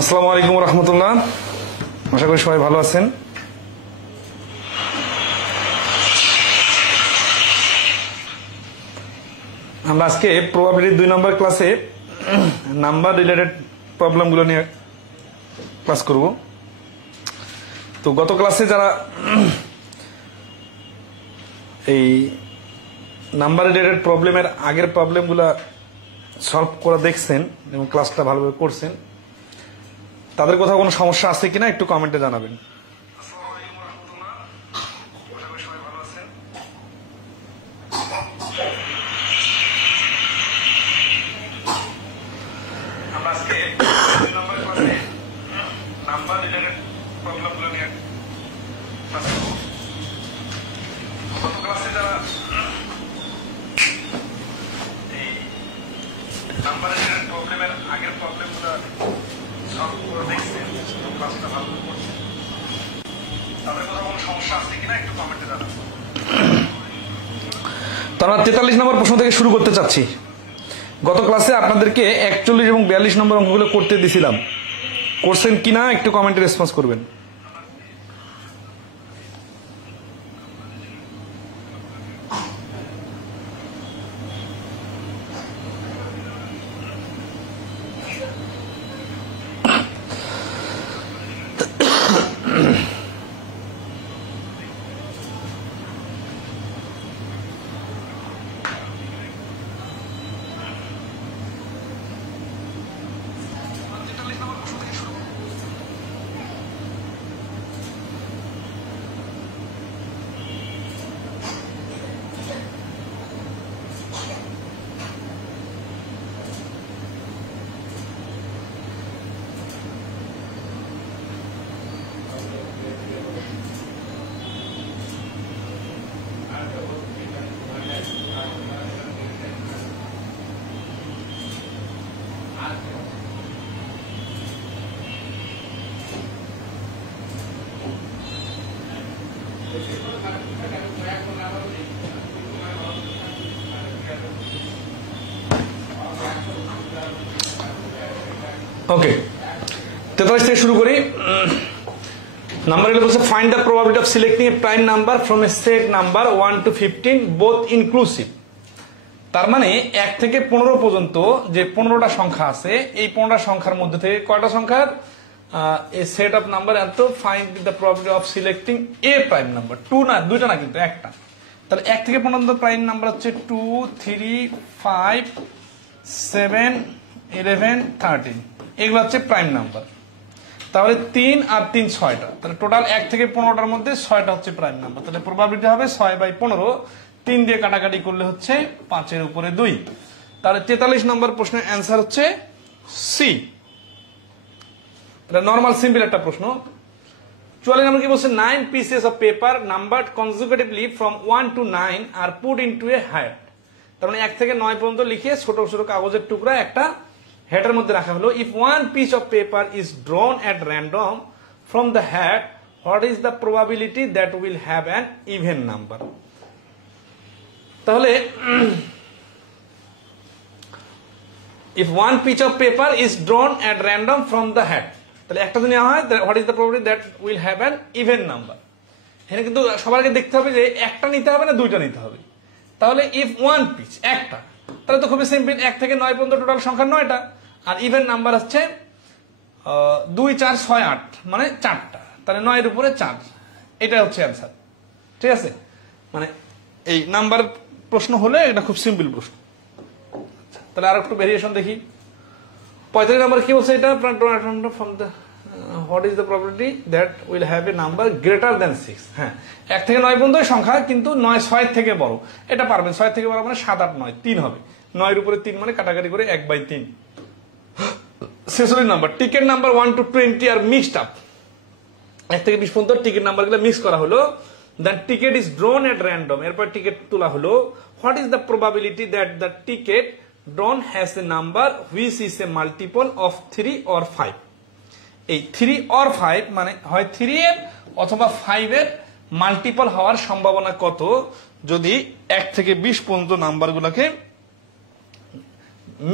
আসসালামু আলাইকুম রহমতুল্লাহ, আশা করি সবাই ভালো আছেন। আমরা আজকে প্রবাবিলিটি 2 নম্বর ক্লাসে নাম্বার রিলেটেড প্রবলেমগুলো নিয়ে ক্লাস করব। তো গত ক্লাসে যারা এই নাম্বার রিলেটেড প্রবলেমের আগের প্রবলেমগুলো সলভ করে দেখছেন এবং ক্লাসটা ভালোভাবে করছেন, তাদের কোথাও কোনো সমস্যা আছে কিনা একটু কমেন্টে জানাবেন। তো আমরা 43 নম্বর প্রশ্ন থেকে শুরু করতে চাচ্ছি। গত ক্লাসে আপনাদেরকে 41 এবং 42 নম্বর অঙ্কগুলো করতে দিয়েছিলাম, করছেন কিনা একটু কমেন্টে রেসপন্স করবেন। ওকে, 43 থেকে শুরু করি। নাম্বারগুলো বলছে find the probability of selecting A prime number from a set number 1 to 15 both inclusive. তার মানে 1 থেকে 15 পর্যন্ত যে 15টা সংখ্যা আছে, এই 15টা সংখ্যার মধ্যে থেকে কয়টা সংখ্যার এ সেট অফ নাম্বার এত find the probability of selecting A prime number. 2 না, দুইটা না, কিন্তু একটা। তাহলে 1 থেকে 15 পর্যন্ত প্রাইম নাম্বার হচ্ছে 2, 3, 5, 7, 11, 13। এগুলো হচ্ছে প্রাইম নাম্বার। তাহলে 3 আর 3 6টা, তাহলে টোটাল 1 থেকে 15টার মধ্যে 6টা হচ্ছে প্রাইম নাম্বার। তাহলে প্রবাবিলিটি হবে 6/15, 3 দিয়ে কাটাকাটি করলে হচ্ছে 5 উপরে 2। তাহলে 43 নম্বর প্রশ্নের অ্যান্সার হচ্ছে সি। এটা নরমাল সিম্পল একটা প্রশ্ন। 44 নম্বর কি বলছে, 9 pieces of paper numbered consecutively from 1 to 9 are put into a hat। তার মানে 1 থেকে 9 পর্যন্ত লিখে ছোট ছোট কাগজের টুকরা একটা হ্যাটের মধ্যে রাখা হলো। If one piece of paper is drawn at random from the hat, what is the probability that will have an even number. তাহলে if one piece of paper is drawn at random from the hat, তাহলে একটা যদি নেওয়া হয়, what is the probability that will have an even number. এখানে কিন্তু সবার আগে দেখতে হবে যে একটা নিতে হবে না দুইটা নিতে হবে। তাহলে ইফ ওয়ান পিস একটা, তাহলে তো খুবই সিম্পল, 1 থেকে 9 পর্যন্ত টোটাল সংখ্যা 9টা, আর ইভেন নাম্বার হচ্ছে 2, 4, 6, 8, মানে 4টা। তাহলে 9 এর উপরে 4, এটা হচ্ছে অ্যান্সার। ঠিক আছে, মানে এই নাম্বার প্রশ্ন হলে এটা খুব সিম্পল প্রশ্ন। তাহলে আর একটু ভেরিয়েশন দেখি। 35 নাম্বার কি বলছে, এটা from the what is the probability that will have a number greater than 6। হ্যাঁ, 1 থেকে 9 পর্যন্ত সংখ্যা, কিন্তু 9 6 থেকে বড়। এটা পারবেন, 6 থেকে বড় মানে 7 8 9 3 হবে, 9 এর উপরে 3 মানে কাটাকাটি করে 1/3। 46 নাম্বার, টিকেট নাম্বার 1 to 20 আর মিক্সড আপ। 1 থেকে 20 পর্যন্ত টিকেট নাম্বারগুলো মিক্স করা হলো। Then ticket is drawn at random, এরপর টিকেট তোলা হলো। What is the probability that the ticket drawn has a number which is a multiple of 3 or 5। এই 3 or 5 মানে হয় 3 এর অথবা 5 এর মাল্টিপল হওয়ার সম্ভাবনা কত যদি 1 থেকে 20 পর্যন্ত নাম্বারগুলোকে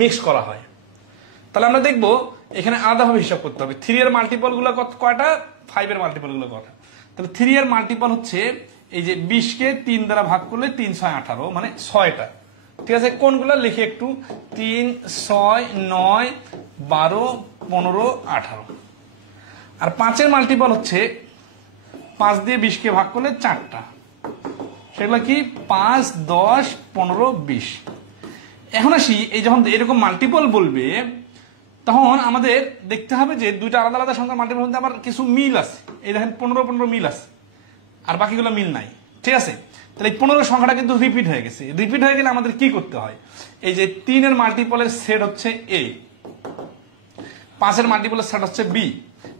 মিক্স করা হয়। তাহলে আমরা দেখবো এখানে আলাদাভাবে হিসাব করতে হবে। 3 এর মাল্টিপল গুলো কয়টা, 5 এর মাল্টিপল গুলো কয়টা। তাহলে 3 এর মাল্টিপল হচ্ছে এই যে 20 কে 3 দ্বারা ভাগ করলে 3 6 18 মানে 6টা। ঠিক আছে, কোনগুলো লিখে একটু, 3 6 9 12 15 18। আর 5 এর মাল্টিপল হচ্ছে 5 দিয়ে 20 কে ভাগ করলে 4টা, সেগুলো কি 5 10 15 20। এখন আসি, এই যখন এরকম মাল্টিপল বলবে তখন আমাদের দেখতে হবে যে দুইটা আলাদা আলাদা সংখ্যার মাল্টিপল মধ্যে আবার কিছু মিল আছে। এই দেখেন 15 15 মিল আছে, আর বাকিগুলো মিল নাই। ঠিক আছে, তাহলে এই 15 সংখ্যাটা কিন্তু রিপিট হয়ে গেছে। রিপিট হয়ে গেলে আমাদের কি করতে হয়, এই যে 3 এর মাল্টিপলের সেট হচ্ছে এ, 5 এর মাল্টিপলের সেট হচ্ছে বি।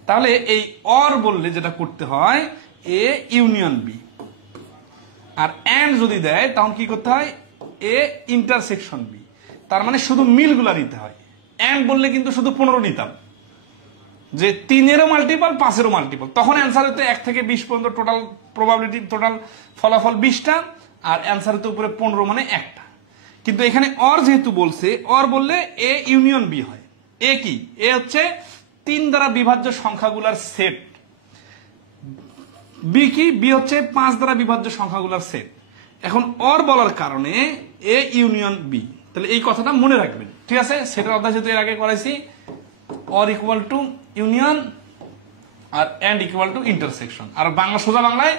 তাহলে এই অর বললে যেটা করতে হয় এ ইউনিয়ন বি, আর এন্ড যদি দেয় তখন কি করতে হয় এ ইন্টারসেকশন বি। তার মানে শুধু মিলগুলা নিতে হয়। এন্ড বললে কিন্তু শুধু 15 নিতাম, যে 3 এরও মাল্টিপল 5 এরও মাল্টিপল, তখন অ্যান্সার হতে 1 থেকে 20 পর্যন্ত টোটাল প্রবাবিলিটি, টোটাল ফলাফল 20টা, আর অ্যান্সার হতে উপরে 15 মানে একটা। কিন্তু এখানে অর যেহেতু বলছে, অর বললে এ ইউনিয়ন বি হয়। এ কি, এ হচ্ছে 3 দ্বারা বিভাজ্য সংখ্যাগুলোর সেট। বি কি, বি হচ্ছে 5 দ্বারা বিভাজ্য সংখ্যাগুলোর সেট। এখন অর বলার কারণে এ ইউনিয়ন বি, তাহলে এই কথাটা মনে রাখবেন। ঠিক আছে, সেটার অধ্যায় যেহেতু এর আগে করাইছি, অর ইকুয়াল টু ইউনিয়ন আর এন্ড ইকুয়াল টু ইন্টারসেকশন। আর বাংলা, সোজা বাংলায়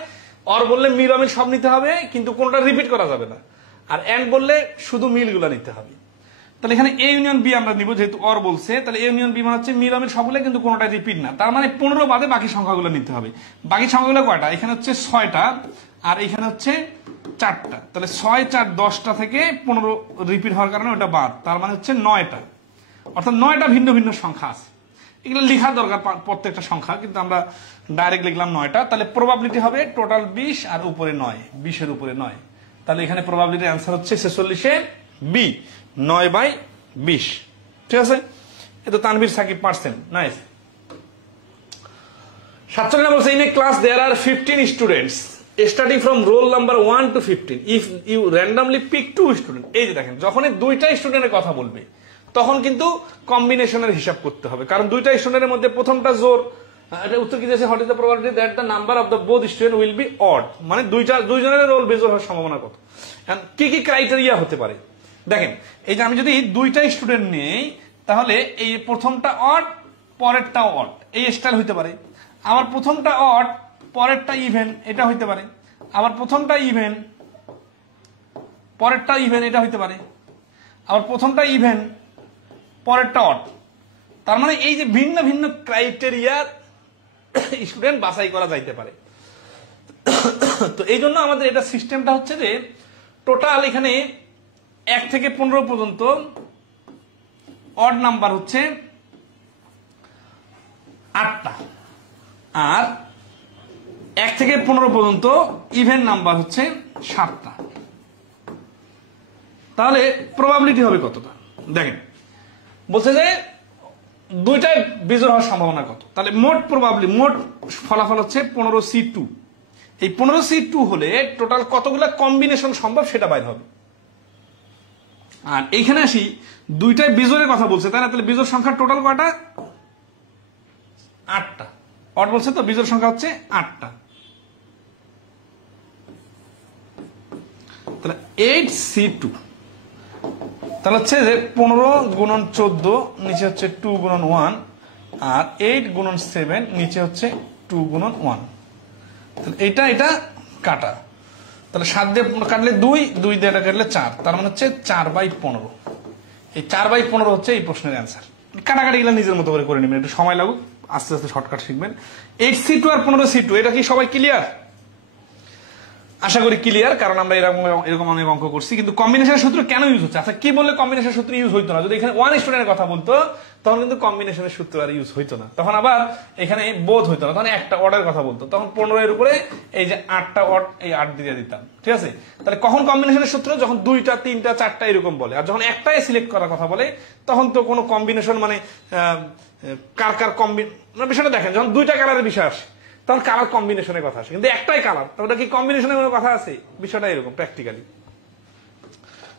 অর বললে মিল অমিল সব নিতে হবে, কিন্তু কোনটা রিপিট করা যাবে না। আর এন্ড বললে শুধু মিলগুলো নিতে হবে। তাহলে এখানে এ ইউনিয়ন বি আমরা নিব, যেহেতু অর বলছে। তাহলে এ ইউনিয়ন বি মানে হচ্ছে মিল অমিল সবগুলো, কিন্তু কোনটা রিপিট না। তার মানে 15 বাদে বাকি সংখ্যাগুলো নিতে হবে। বাকি সংখ্যাগুলো কয়টা, এখানে হচ্ছে 6টা, আর এখানে হচ্ছে 4টা। তাহলে 6 4 10টা থেকে 15 রিপিট হওয়ার কারণে ওটা বাদ, তার মানে হচ্ছে 9টা। অর্থাৎ 9টা ভিন্ন ভিন্ন সংখ্যা আছে। এগুলো লেখা দরকার প্রত্যেকটা সংখ্যা, কিন্তু আমরা ডাইরেক্ট লিখলাম 9টা। তাহলে প্রবাবিলিটি হবে টোটাল 20 আর উপরে 9, 20 এর উপরে 9। তাহলে এখানে প্রবাবিলিটি অ্যান্সার হচ্ছে 46 এ বি, 9/20। ঠিক আছে, এটা তানভীর সাকিব পারছেন, নাইস। 47 নম্বর, in a class there are 15 students starting from roll number 1 to 15 if you randomly pick 2 student. এই যে দেখেন, যখন দুইটা স্টুডেন্টের কথা বলবে তখন কিন্তু কম্বিনেশনের হিসাব করতে হবে, কারণ দুইটা স্টুডেন্টের মধ্যে প্রথমটা জোর। এটা উত্তর কি দিয়েছে, what is the probability that the number of the both student will be odd, মানে দুইজনের রোল বেজোর হওয়ার সম্ভাবনা কত। কি কি ক্রাইটেরিয়া হতে পারে দেখেন। এই যে আমি যদি দুইটা স্টুডেন্ট নেই, তাহলে এই প্রথমটা অড পরেরটা অড, এই স্টাইল হইতে পারে। আবার প্রথমটা অড পরেরটা ইভেন, এটা হইতে পারে। আবার প্রথমটা ইভেন পরেরটা ইভেন, এটা হইতে পারে। আবার প্রথমটা ইভেন পরেরটা অড। তার মানে এই যে ভিন্ন ভিন্ন ক্রাইটেরিয়ার স্টুডেন্ট বাছাই করা যাইতে পারে। তো এই জন্য আমাদের এটা সিস্টেমটা হচ্ছে যে টোটাল এখানে 1 থেকে 15 পর্যন্ত অড নাম্বার হচ্ছে 8টা, আর 1 থেকে 15 পর্যন্ত ইভেন নাম্বার হচ্ছে 7টা। তাহলে প্রবাবিলিটি হবে কতটা দেখেন, বলছে যে দুইটাই বিজোড় হওয়ার সম্ভাবনা কত। তাহলে মোট প্রবাবিলিটি, মোট ফলাফল হচ্ছে 15C2। এই 15C2 হলে টোটাল কতগুলো কম্বিনেশন সম্ভব সেটা বাইর হবে। আর এইখানে আসি, দুইটাই বিজোড়ের কথা বলছে, তাই না? তাহলে বিজোড় সংখ্যা টোটাল কয়টা, 8টা। অড বলছে তো, বিজোড় সংখ্যা হচ্ছে 8টা। তাহলে 8C2, তাহলে হচ্ছে যে 15 গুণন 14 নিচে হচ্ছে 2 গুণন 1, আর 8 গুণন 7 নিচে হচ্ছে 2 গুণন 1। এইটা এটা কাটা, তাহলে 7 দিয়ে কাটলে 2, 2 দিয়ে এটা কাটলে 4, তার মানে হচ্ছে 4/15। এই 4/15 হচ্ছে এই প্রশ্নের অ্যান্সার। কাটাকাটি গুলো নিজের মতো করে নেবেন, একটু সময় লাগুক, আস্তে আস্তে শর্টকাট শিখবেন। 8C2 আর 15C2, এটা কি সবাই ক্লিয়ার? আশা করি ক্লিয়ার, কারণ আমরা এরকম অনেক অঙ্ক করছি। কিন্তু কম্বিনেশনের সূত্র কেন ইউজ হচ্ছে? আচ্ছা, কি বললে কম্বিনেশনের সূত্র ইউজ হইতো না? যদি এখানে 1 স্টুডেন্টের কথা বলতো তখন কিন্তু কম্বিনেশনের সূত্র আর ইউজ হইতো না, তখন আবার এখানে বোধ হইতো না, তখন একটা অর্ডারের কথা বলতো, তখন 15 এর উপরে এই যে 8টা অড, এই 8 দিয়ে দিতাম, ঠিক আছে? তাহলে কখন কম্বিনেশনের সূত্র? যখন 2টা 3টা 4টা এরকম বলে, আর যখন একটাই সিলেক্ট করার কথা বলে তখন তো কোনো কম্বিনেশন মানে কার বিষয়টা দেখেন, যখন 2টা কালারের বিষয় আসে তখন কালার কম্বিনেশনের কথা আসে, কিন্তু একটাই কালার, তাহলে কি কম্বিনেশনের কোনো কথা আছে? বিষয়টা এরকম প্র্যাকটিক্যালি।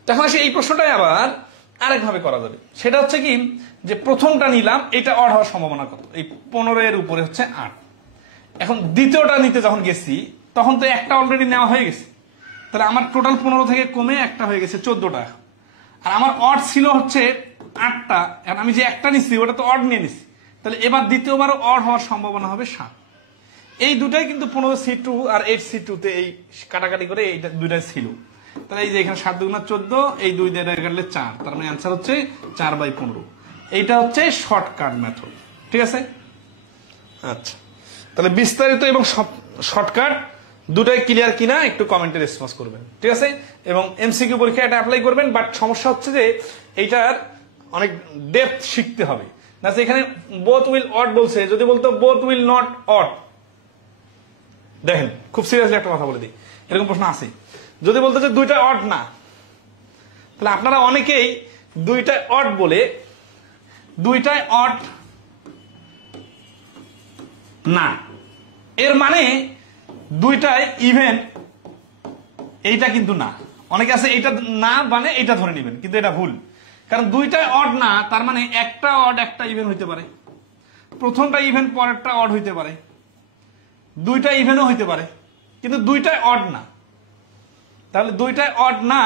তখন আসে এই প্রশ্নটাই আবার আরেকভাবে করা যাবে, সেটা হচ্ছে কি যে প্রথমটা নিলাম, এটা অড হওয়ার সম্ভাবনা কত? এই 15 এর উপরে হচ্ছে 8। এখন দ্বিতীয়টা নিতে যখন গেছি তখন তো একটা অলরেডি নেওয়া হয়ে গেছে, তাহলে আমার টোটাল 15 থেকে কমে একটা হয়ে গেছে 14টা, আর আমার অড ছিল হচ্ছে 8টা, এখন আমি যে একটা নিচ্ছি ওটা তো অড নিয়ে নিচ্ছি, তাহলে এবার দ্বিতীয়বারও অড হওয়ার সম্ভাবনা হবে 7। এই দুটাই কিন্তু 15C2 আর 8C2 তে এই কাটাকাটি করে এইটা দুইটাই ছিল, তাহলে এই যে এখানে 7 দুগুণা 14, এই 2 দিয়ে কাটলে 4, তার মানে অ্যান্সার হচ্ছে 4/15। এইটা হচ্ছে শর্টকাট মেথড, ঠিক আছে? আচ্ছা, তাহলে বিস্তারিত এবং শর্টকাট দুটাই ক্লিয়ার কিনা একটু কমেন্টে রেসপন্স করবেন, ঠিক আছে? এবং এমসিকিউ পরীক্ষা এটা অ্যাপ্লাই করবেন, বাট সমস্যা হচ্ছে যে এইটার অনেক ডেপথ শিখতে হবে না। এখানে বোথ উইল অড বলছে, যদি বলতো বোথ উইল নট অড, দেখেন খুব সিরিয়াসলি একটা কথা বলে দিই, এরকম প্রশ্ন আছে, যদি বলতো যে 2টা অড না, তাহলে আপনারা অনেকেই 2টা অড বলে 2টাই অড না, এর মানে 2টাই ইভেন, এইটা কিন্তু না। অনেকে আছে এইটা না মানে এইটা ধরে নেবেন, কিন্তু এটা ভুল, কারণ 2টাই অড না, তার মানে একটা অড একটা ইভেন হইতে পারে, প্রথমটা ইভেন পরেরটা অড হইতে পারে, 2টা ইভেনও হইতে পারে, কিন্তু 2টাই অড না। তাহলে 2টাই অড না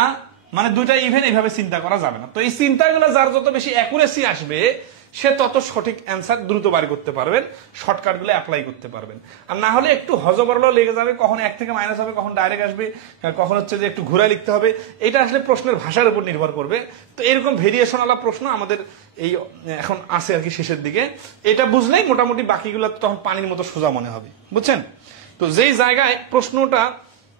মানে 2টা ইভেন, এইভাবে চিন্তা করা যাবে না। তো এই চিন্তাগুলো যার যত বেশি অ্যাকুরেসি আসবে সে তত সঠিক অ্যান্সার দ্রুত বাড়ি করতে পারবেন, শর্টকাট গুলো অ্যাপ্লাই করতে পারবেন। আর না হলে একটু হজবরল লেগে যাবে, কখন 1 থেকে মাইনাস হবে, কখন ডাইরেক্ট আসবে, কখন হচ্ছে যে একটু ঘুরে লিখতে হবে, এটা আসলে প্রশ্নের ভাষার উপর নির্ভর করবে। তো এরকম ভেরিয়েশন আলা প্রশ্ন আমাদের এই এখন আছে আর কি শেষের দিকে, এটা বুঝলেই মোটামুটি বাকিগুলো তখন পানির মতো সোজা মনে হবে, বুঝছেন? তো যেই জায়গায় প্রশ্নটা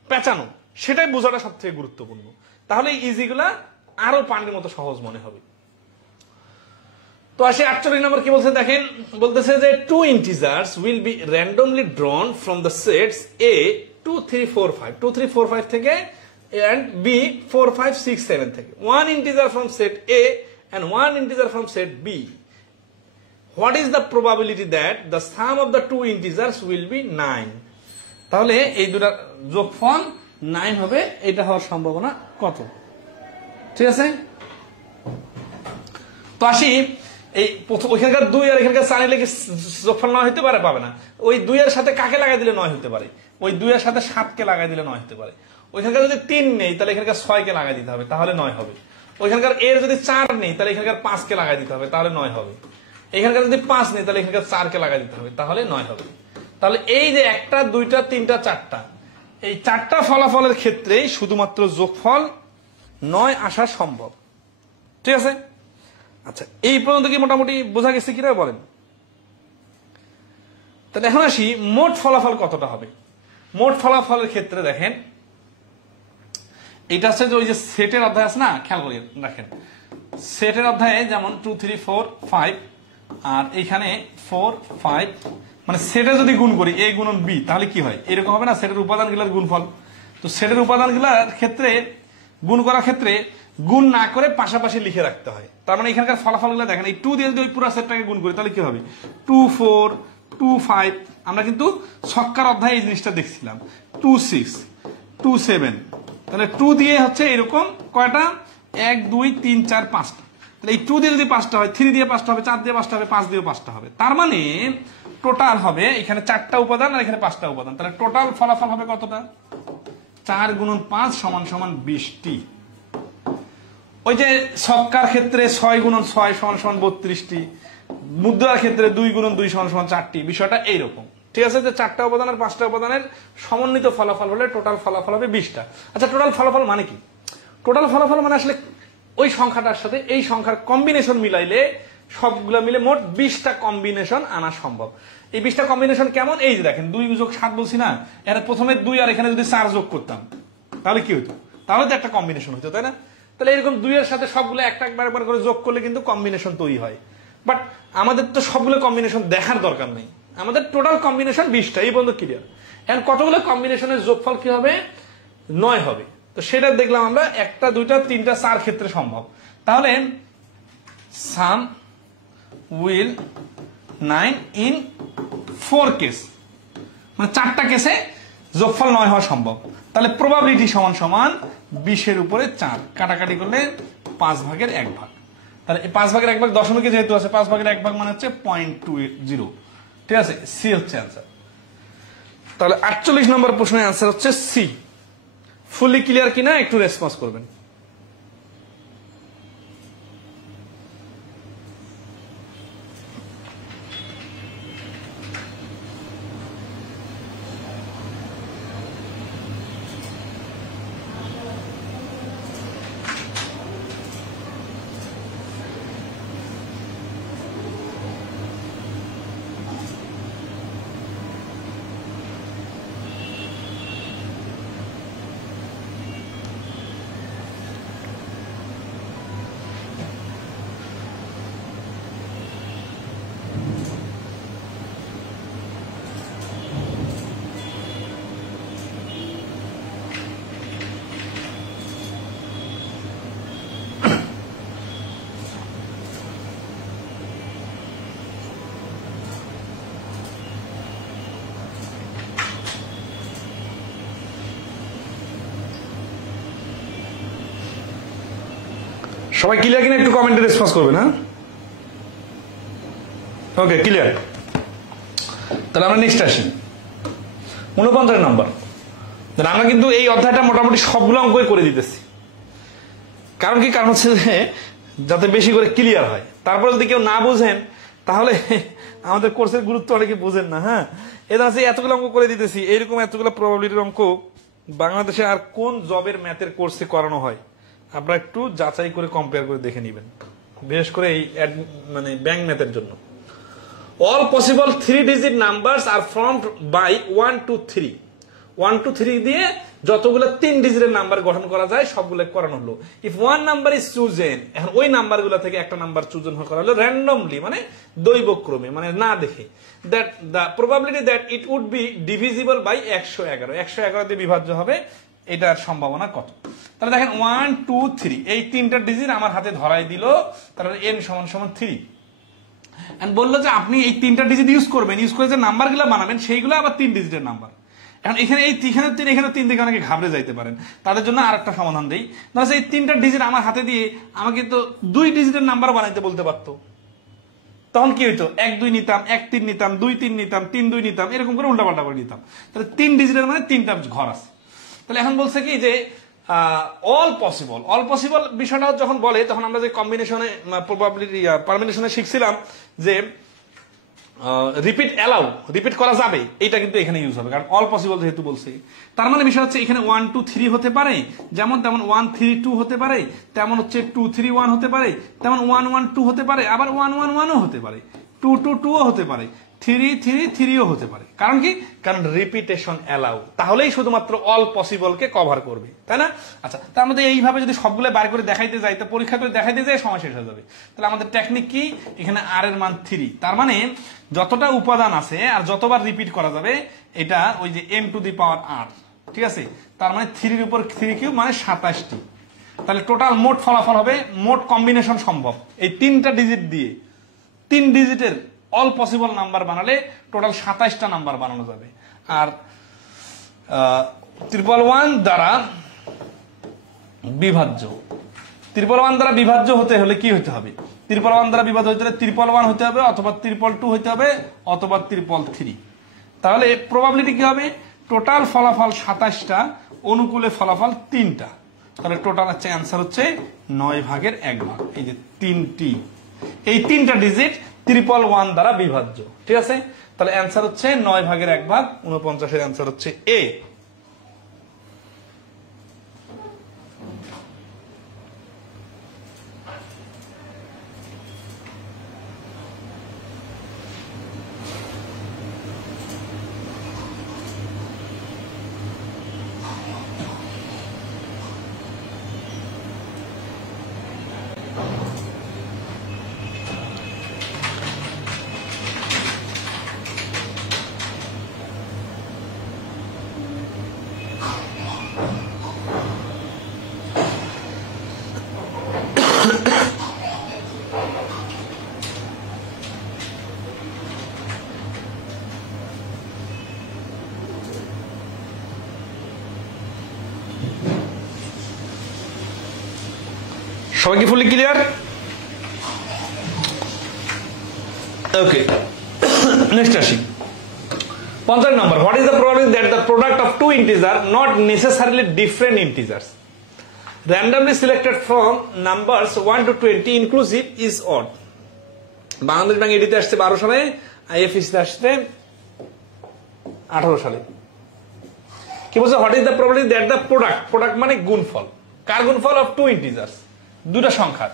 পেঁচানো সেটাই বোঝাটা সব থেকে গুরুত্বপূর্ণ, তাহলে ইজিগুলা আরো পানির মতো সহজ মনে হবে। তো আসে 48 নম্বর কি বলছে দেখেন, বলতেছে যে 2 integers will be randomly drawn from the sets A 2 3 4 5 2 3 4 5 থেকে and B 4 5 6 7 থেকে, 1 integer from set A and 1 integer from set B. What is the probability that the sum of the 2 integers will be 9? তাহলে এই দুটার যোগফল 9 হবে, এটা হওয়ার সম্ভাবনা কত? ঠিক আছে, তো আসি এই ওইখানকার 2 আর এখানকার 4 নিলে কি যোগফল 9 হতে পারে? পাবে না। ওই 2 এর সাথে কাকে লাগাই দিলে 9 হতে পারে? ওই 2 এর সাথে 7 কে লাগাই দিলে 9 হতে পারে। ওইখানকার যদি 3 নেই তাহলে এখানকার 6 কে লাগাই দিতে হবে, তাহলে 9 হবে। ওইখানকার এর যদি 4 নেই তাহলে এখানকার 5 কে লাগাই দিতে হবে, তাহলে 9 হবে। এখানকার যদি 5 নেই তাহলে এখানকার 4 কে লাগাই দিতে হবে, তাহলে 9 হবে। তাহলে এই যে 1টা 2টা 3টা 4টা, এই 4টা ফলাফলের ক্ষেত্রেই শুধুমাত্র যোগফল 9 আসা সম্ভব। ঠিক আছে, আচ্ছা এই পর্যন্ত কি মোটামুটি বোঝা গেছে কিনা বলেন? তাহলে এখন আসি মোট ফলাফল কতটা হবে। মোট ফলাফলের ক্ষেত্রে দেখেন, এটা হচ্ছে যে ওই যে সেটের অধ্যায় আছে না, খেয়াল করে রাখেন। সেটের অধ্যায়ে যেমন 2 3 4 5 আর এইখানে 4 5, মানে সেটে যদি গুণ করি a গুণন b তাহলে কি হয়? এরকম হবে না সেটের উপাদানগুলোর গুণফল। তো সেটের উপাদানগুলোর ক্ষেত্রে গুণ করার ক্ষেত্রে গুণ না করে পাশাপাশি লিখে রাখতে হয়। তার মানে এখানকার ফলাফলগুলো দেখেন, এই 2 দিয়ে যদি ওই পুরো সেটটাকে গুণ করি তাহলে কি হবে? 2 4 2 5, আমরা কিন্তু ছক্কার অধ্যায়ে এই জিনিসটা দেখছিলাম। 2 6 2 7, তাহলে 2 দিয়ে হচ্ছে এরকম কয়টা? 1 2 3 4 5টা। তাহলে এই 2 দিয়ে যদি 5টা হয়, 3 দিয়ে 5টা হবে, 4 দিয়ে 5টা হবে, 5 দিয়ে 5টা হবে। তার মানে টোটাল হবে এখানে 4টা উপাদান আর এখানে 5টা উপাদান, তাহলে টোটাল ফলাফল হবে কতটা? 4 গুণন 5 সমান সমান 20টি। ওই যে ছক্কার ক্ষেত্রে 6 গুণন 6 সমান সমান 32টি, মুদ্রার ক্ষেত্রে 2 গুণন 2 সমান সমান 4টি, বিষয়টা এইরকম। ঠিক আছে, যে 4টা উপাদান আর 5টা উপাদানের সমন্বিত ফলাফল হলে টোটাল ফলাফল হবে 20টা। আচ্ছা, টোটাল ফলাফল মানে কি? টোটাল ফলাফল মানে আসলে ওই সংখ্যাটার সাথে এই সংখ্যার কম্বিনেশন মিলাইলে সবগুলো মিলে মোট 20টা কম্বিনেশন আনা সম্ভব। এই 20টা কম্বিনেশন কেমন? এই যে দেখেন 2 যোগ 7 বলছি না, এর প্রথমে 2 আর এখানে যদি 4 যোগ করতাম তাহলে কি হতো? তাহলে তো একটা কম্বিনেশন হতো, তাই না? তাহলে এরকম 2 এর সাথে সবগুলো একবার করে যোগ করলে কিন্তু কম্বিনেশন তৈরি হয়। বাট আমাদের তো সবগুলো কম্বিনেশন দেখার দরকার নেই, আমাদের টোটাল কম্বিনেশন 20টা, এই পর্যন্ত ক্লিয়ার। এখন কতগুলো কম্বিনেশনের যোগফল কি হবে? 9 হবে। তো সেটা দেখলাম আমরা 1টা 2টা 3টা 4 ক্ষেত্রে সম্ভব। তাহলে সাম উইল 9 ইন 4 কেস, মানে 4টা কেসে যোগফল 9 হওয়া সম্ভব। তাহলে প্রবাবিলিটি সমান সমান 20 উপরে 4, কাটাকাটি করলে 5 ভাগের 1 ভাগ। তাহলে এই 5 ভাগের 1 ভাগ দশমিকে যেহেতু আছে, 5 ভাগের 1 ভাগ মানে হচ্ছে 0.20। ঠিক আছে, সি হচ্ছে অ্যান্সার। তাহলে 48 নম্বর প্রশ্নের অ্যান্সার হচ্ছে সি। ফুলি ক্লিয়ার কিনা একটু রেসপন্স করবেন। সবাই ক্লিয়ার কিনা একটু কমেন্টে রেসপন্স করবেন। হ্যাঁ, ওকে, ক্লিয়ার। তাহলে আমরা নেক্সট আসি 49 নম্বর। আমরা কিন্তু এই অধ্যায়টা মোটামুটি সবগুলো অঙ্কই করে দিতেছি। কারণ কি? কারণ হচ্ছে যে যাতে বেশি করে ক্লিয়ার হয়। তারপরে যদি কেউ না বুঝেন তাহলে আমাদের কোর্সের গুরুত্ব অনেকে বুঝেন না। হ্যাঁ, এটা হচ্ছে এতগুলো অঙ্ক করে দিতেছি, এইরকম এতগুলো প্রবাবিলিটির অঙ্ক বাংলাদেশে আর কোন জবের ম্যাথের কোর্সে করানো হয় আপনারা একটু যাচাই করে কম্পেয়ার করে দেখে নেবেন, বিশেষ করে এই মানে ব্যাংক ম্যাথের জন্য। All possible 3 digit numbers are formed by 1 2 3। 1 2 3 দিয়ে যতগুলো 3 ডিজিটের নাম্বার গঠন করা যায় সবগুলো করানো হলো। If one number is chosen, এখন ওই নাম্বারগুলো থেকে একটা নাম্বার চুজেন করা হলো র্যান্ডমলি, মানে দৈবক্রমে, মানে না দেখে। That the probability that it would be divisible by 111, 111 দিয়ে বিভাজ্য হবে, এটার সম্ভাবনা কত? তাহলে দেখেন 1 2 3 এই 3টা ডিজিট আমার হাতে ধরাই দিল, তাহলে n সমান সমান 3। এন্ড বললো যে আপনি এই 3টা ডিজিট ইউজ করবেন, ইউজ করে যে নাম্বারগুলো বানাবেন সেইগুলো আবার 3 ডিজিটের নাম্বার। এখন এখানে এই এখানে 3 এখানে 3 থেকে অনেকে ঘাবড়ে যাইতে পারেন, তাদের জন্য আরেকটা সমাধান দেই। ধরো এই 3টা ডিজিট আমার হাতে দিয়ে আমাকে তো 2 ডিজিটের নাম্বার বানাইতে বলতে পারতো, তখন কি হইতো? 1 2 নিতাম, 1 3 নিতাম, 2 3 নিতাম, 3 2 নিতাম, এরকম করে উল্টাপাল্টা করে নিতাম। তাহলে 3 ডিজিটের মানে 3টা ঘর আছে। তাহলে এখন বলছে কি যে অল পসিবল। অল পসিবল বিষয়টা যখন বলে তখন আমরা যে কম্বিনেশনে প্রবাবিলিটি পারমিনেশনে শিখছিলাম যে রিপিট অ্যালাউ, রিপিট করা যাবে, এটা কিন্তু এখানে ইউজ হবে, কারণ অল পসিবল যেহেতু বলছে। তার মানে বিষয় হচ্ছে এখানে 1 2 3 হতে পারে, যেমন তেমন 1 3 2 হতে পারে, তেমন হচ্ছে 2 3 1 হতে পারে, তেমন 1 1 2 হতে পারে, আবার 1 1 1 ও হতে পারে, 2 2 2 ও হতে পারে, 3 3 3 ও হতে পারে। কারণ কি? কারণ রিপিটেশন অ্যালাউ, তাহলেই শুধুমাত্র অল পসিবলকে কভার করবে, তাই না? আচ্ছা, তার মধ্যে এইভাবে যদি সবগুলো বার করে দেখাইতে যাই তো পরীক্ষা করে দেখাইতে যায় সময় শেষ হয়ে যাবে। তাহলে আমাদের টেকনিক কি? এখানে আর এর মান 3, তার মানে যতটা উপাদান আছে আর যতবার রিপিট করা যাবে এটা ওই যে n to the power r, ঠিক আছে? তার মানে 3 এর উপর 3 কিউব মানে 27টি। তাহলে টোটাল মোট ফলাফল হবে, মোট কম্বিনেশন সম্ভব এই 3টা ডিজিট দিয়ে 3 ডিজিটের অল পসিবল নাম্বার বানালে টোটাল 27টা নাম্বার বানানো যাবে। আর 111 দ্বারা বিভাজ্য, 111 দ্বারা বিভাজ্য হতে হলে কি হতে হবে? 111 দ্বারা বিভাজ্য হতে হলে 111 হতে হবে, অথবা 222 হতে হবে, অথবা 333। তাহলে প্রবাবিলিটি কি হবে? টোটাল ফলাফল 27টা, অনুকূলে ফলাফল 3টা। তাহলে টোটাল হচ্ছে অ্যান্সার হচ্ছে 9 ভাগের 1 ভাগ। এই যে 3টি, এই 3টা ডিজিট 111 দ্বারা বিভাজ্য, ঠিক আছে? তাহলে অ্যান্সার হচ্ছে 9/1 49 এর অ্যান্সার হচ্ছে এ। সবাই কি ফুলি ক্লিয়ার? ওকে, নেক্সট আসি 50 নম্বর। What is the probability that the product of two integer not necessarily different integers randomly selected from numbers 1 to 20 inclusive is odd? Bangladesh bank এডিতে আসছে 12 সালে, আইএফএসিতে আসছে 18 সালে। কি বলছে? What is the probability that the product মানে গুণফল, কার গুণফল? অফ টু ইন্টিজার্স, দুটা সংখ্যা,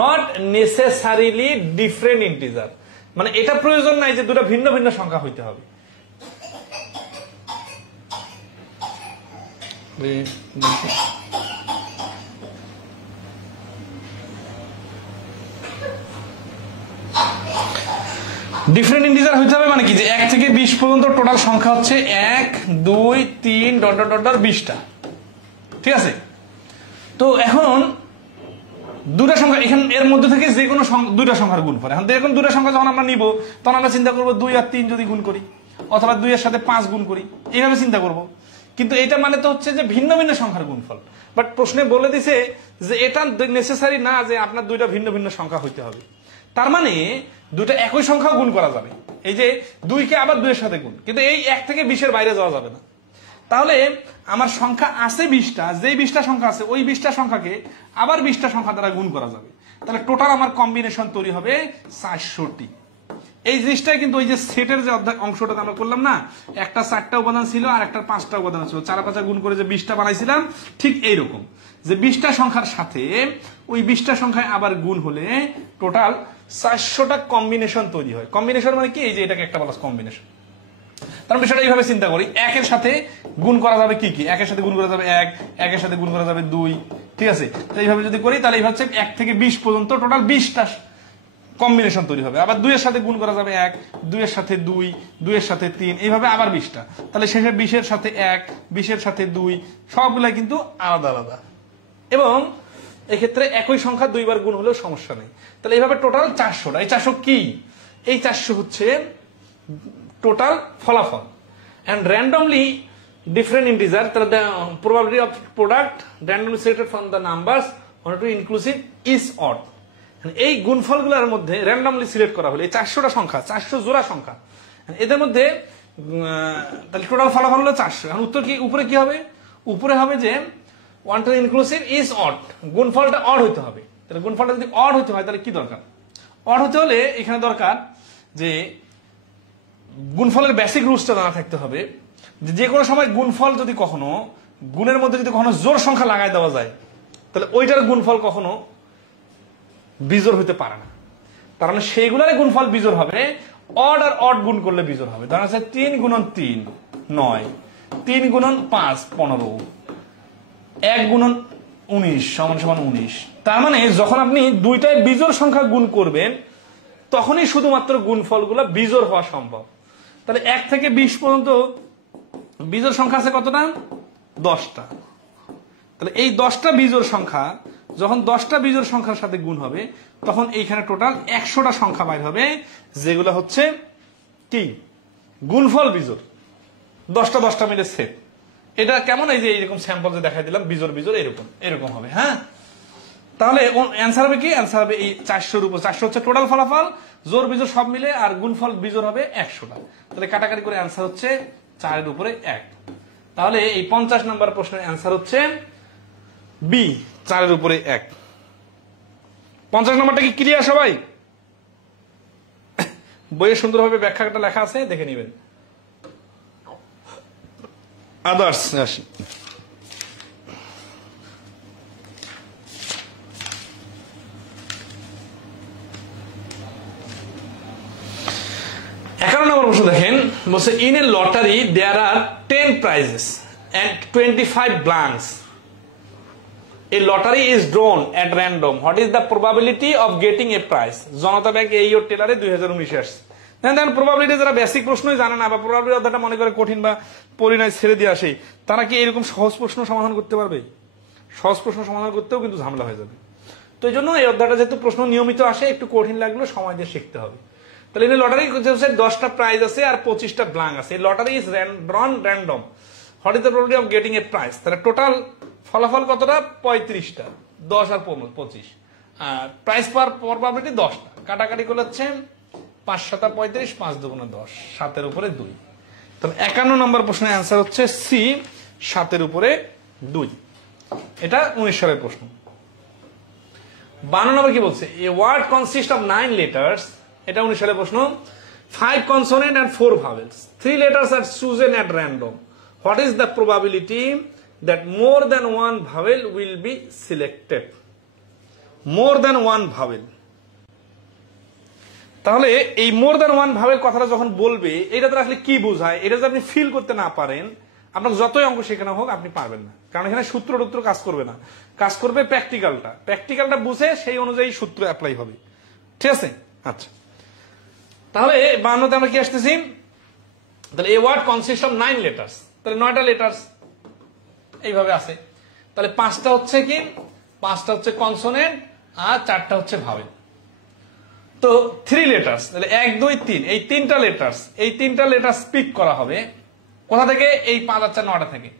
নট নেসেসারিলি ডিফারেন্ট ইন্টিজার, মানে এটা প্রয়োজন নাই যে দুটা ভিন্ন ভিন্ন সংখ্যা হইতে হবে। ডিফারেন্ট ইন্টিজার হইতে হবে মানে কি? যে 1 থেকে 20 পর্যন্ত টোটাল সংখ্যা হচ্ছে 1 2 3 ডট ডট ডট 20টা, ঠিক আছে? তো এখন দুটা সংখ্যা, এখানে এর মধ্যে থেকে যে কোনো দুইটা সংখ্যার গুণফল। এখন দেখুন দুটা সংখ্যা যখন আমরা নিব তখন আমরা চিন্তা করবো 2 আর 3 যদি গুণ করি, অথবা 2 এর সাথে 5 গুণ করি, এইভাবে চিন্তা করব। কিন্তু এটা মানে তো হচ্ছে যে ভিন্ন ভিন্ন সংখ্যার গুণফল। বাট প্রশ্নে বলে দিছে যে এটা নেসেসারি না যে আপনার দুইটা ভিন্ন ভিন্ন সংখ্যা হইতে হবে। তার মানে দুটো একই সংখ্যা গুণ করা যাবে, এই যে 2 কে আবার 2 এর সাথে গুণ, কিন্তু এই 1 থেকে 20 এর বাইরে যাওয়া যাবে না। তাহলে আমার সংখ্যা আছে 20টা, যেই 20টা সংখ্যা আছে ওই 20টা সংখ্যাকে আবার 20টা সংখ্যা দ্বারা গুণ করা যাবে। তাহলে টোটাল আমার কম্বিনেশন তৈরি হবে 400টি। এই জিনিসটাই কিন্তু ওই যে সেটের যে অংশটা আমরা করলাম না, একটা 4টা উপাদান ছিল আর একটা 5টা উপাদান ছিল, 4 আর 5 গুণ করে যে 20টা বানাইছিলাম, ঠিক এইরকম যে 20টা সংখ্যার সাথে ওই 20টা সংখ্যায় আবার গুণ হলে টোটাল 400টা কম্বিনেশন তৈরি হয়। কম্বিনেশন মানে কি? এই যে এটাকে একটা বলা কম্বিনেশন। তার বিষয়টা এইভাবে চিন্তা করি, 1 এর সাথে গুণ করা যাবে কি কি? 1 এর সাথে গুণ করা যাবে 1, 1 এর সাথে গুণ করা যাবে 2, ঠিক আছে? তো এইভাবে যদি করি তাহলে এই হচ্ছে 1 থেকে 20 পর্যন্ত টোটাল 20টা কম্বিনেশন তৈরি হবে। আবার 2 এর সাথে গুণ করা যাবে 1, 2 এর সাথে 2, 2 এর সাথে 3, এইভাবে আবার 20টা। তাহলে শেষে 20 এর সাথে 1, 20 এর সাথে 2, সবগুলাই কিন্তু আলাদা আলাদা, এবং এক্ষেত্রে একই সংখ্যা দুইবার গুণ হলেও সমস্যা নেই। তাহলে এইভাবে টোটাল 400টা। এই 400 কি? এই 400 হচ্ছে টোটাল ফলাফল। and randomly different integer, the probability of product randomly selected from the numbers 1 to inclusive is odd. এই গুণফলগুলোর মধ্যে randomly সিলেক্ট করা হলো এই 400টা সংখ্যা, 400 জোড়া সংখ্যা, এদের মধ্যে তাহলে টোটাল ফলাফল হলো 400। এখন উত্তর কি? উপরে কি হবে? উপরে হবে যে 1 to inclusive is odd, গুণফলটা অড হইতে হবে। তাহলে গুণফলটা যদি অড হইতে হয় তাহলে কি দরকার? অড হতে হলে এখানে দরকার যে গুণফলের বেসিক রুলসটা জানা থাকতে হবে, যে কোনো সময় গুণফল যদি কখনো গুণের মধ্যে যদি কখনো জোর সংখ্যা লাগাই দেওয়া যায় তাহলে ওইটার গুণফল কখনো বিজোড় হতে পারে না। তার মানে সেইগুলোর গুণফল বিজোড় হবে, অড আর অড গুণ করলে বিজোড় হবে। ধরেন 3 গুণন 3 9, 3 গুণন 5 15, 1 গুণন 19 সমান সমান 19। তার মানে যখন আপনি দুইটায় বিজোড় সংখ্যা গুণ করবেন তখনই শুধুমাত্র গুণফলগুলো বিজোড় হওয়া সম্ভব। তাহলে 1 থেকে 20 পর্যন্ত বিজোড় সংখ্যা আছে কতটা? 10টা। তাহলে এই 10টা বিজোড় সংখ্যা যখন 10টা বিজোড় সংখ্যার সাথে গুণ হবে তখন এইখানে টোটাল 100টা সংখ্যা বাইর হবে, যেগুলো হচ্ছে কি? গুণফল বিজোড়, 10টা 10টা মিলে সেট। এটা কেমন? এই যে এইরকম স্যাম্পল যে দেখাই দিলাম, বিজোড় বিজোড় এরকম এরকম হবে। হ্যাঁ, তাহলে অ্যান্সার হবে কি? অ্যান্সার হবে এই 400-র উপর 400 হচ্ছে টোটাল ফলাফল, জোর বিজোড় সব মিলে, আর গুণফল বিজোড় হবে 100টা। তাহলে কাটাকাটি করে অ্যান্সার হচ্ছে 4-এর উপরে 1। তাহলে এই 50 নম্বর প্রশ্নের অ্যান্সার হচ্ছে বি, 4-এর উপরে 1। 50 নম্বরটা কি ক্লিয়ার সবাই? বইয়ে সুন্দরভাবে ব্যাখ্যাটা লেখা আছে, দেখে নেবেন। আদার্স আসি। একান্ন নম্বর প্রশ্ন দেখেন, বলছে in a lottery there are 10 prizes and 25 blanks. A lottery is drawn at random. What is the probability of getting a prize? Janata bank এই ওর টেলারে 2019 আসছে। দেখেন প্রবাবিলিটি যারা বেসিক প্রশ্নই জানে না বা প্রবাবিলিটি অধ্যায়টা মনে করে কঠিন বা পরিণয় ছেড়ে দিয়ে আসে, তারা কি এরকম সহজ প্রশ্ন সমাধান করতে পারবে? সহজ প্রশ্ন সমাধান করতেও কিন্তু ঝামেলা হয়ে যাবে। তো এই জন্য এই অধ্যায়টা যেহেতু প্রশ্ন নিয়মিত আসে, একটু কঠিন লাগলেও সময় দিয়ে শিখতে হবে। তাহলে এই লটারি 10টা প্রাইজ আছে আর 25টা ব্ল্যাঙ্ক আছে। Lottery is drawn random. What is the probability of getting a prize? তাহলে টোটাল ফলাফল কতটা? 35টা, 10 আর 25, আর প্রাইস পার প্রবাবিলিটি 10টা। কাটাকাটি করলে হচ্ছে 5 7 35, 5 2 10, 7 উপরে 2। তাহলে 51 নম্বর প্রশ্নের অ্যান্সার হচ্ছে সি, 7 উপরে 2। এটা 19 সালের প্রশ্ন। 52 নম্বর কি বলছে? A word consist of 9 letters. এটা 19 সালের প্রশ্ন। 5 consonant and 4 vowels. 3 letters are chosen at random. What is the probability that more than one vowel will be selected? More than one vowel. তাহলে এই মোর দ্যান ওয়ান ভাওয়েল কথাটা যখন বলবে, এটা তো আসলে কি বোঝায়? এটা যদি আপনি ফিল করতে না পারেন, আপনার যতই অঙ্ক শেখানো হোক আপনি পারবেন না। কারণ এখানে সূত্র টুত্র কাজ করবে না, কাজ করবে প্র্যাকটিক্যালটা বুঝে সেই অনুযায়ী সূত্র অ্যাপ্লাই হবে। ঠিক আছে? আচ্ছা, তাহলে 52তে আমরা কি আসতেছি? তাহলে a word consist of 9 letters, তাহলে 9টা লেটার্স এইভাবে আছে। তাহলে 5টা হচ্ছে কি? 5টা হচ্ছে কনসোনেন্ট আর 4টা হচ্ছে ভাওয়েল। তো 3 letters, তাহলে 1 2 3, এই 3টা লেটার্স, এই 3টা লেটার স্পিক করা হবে কোথা থেকে? এই 5 আর 4 9টা থেকে।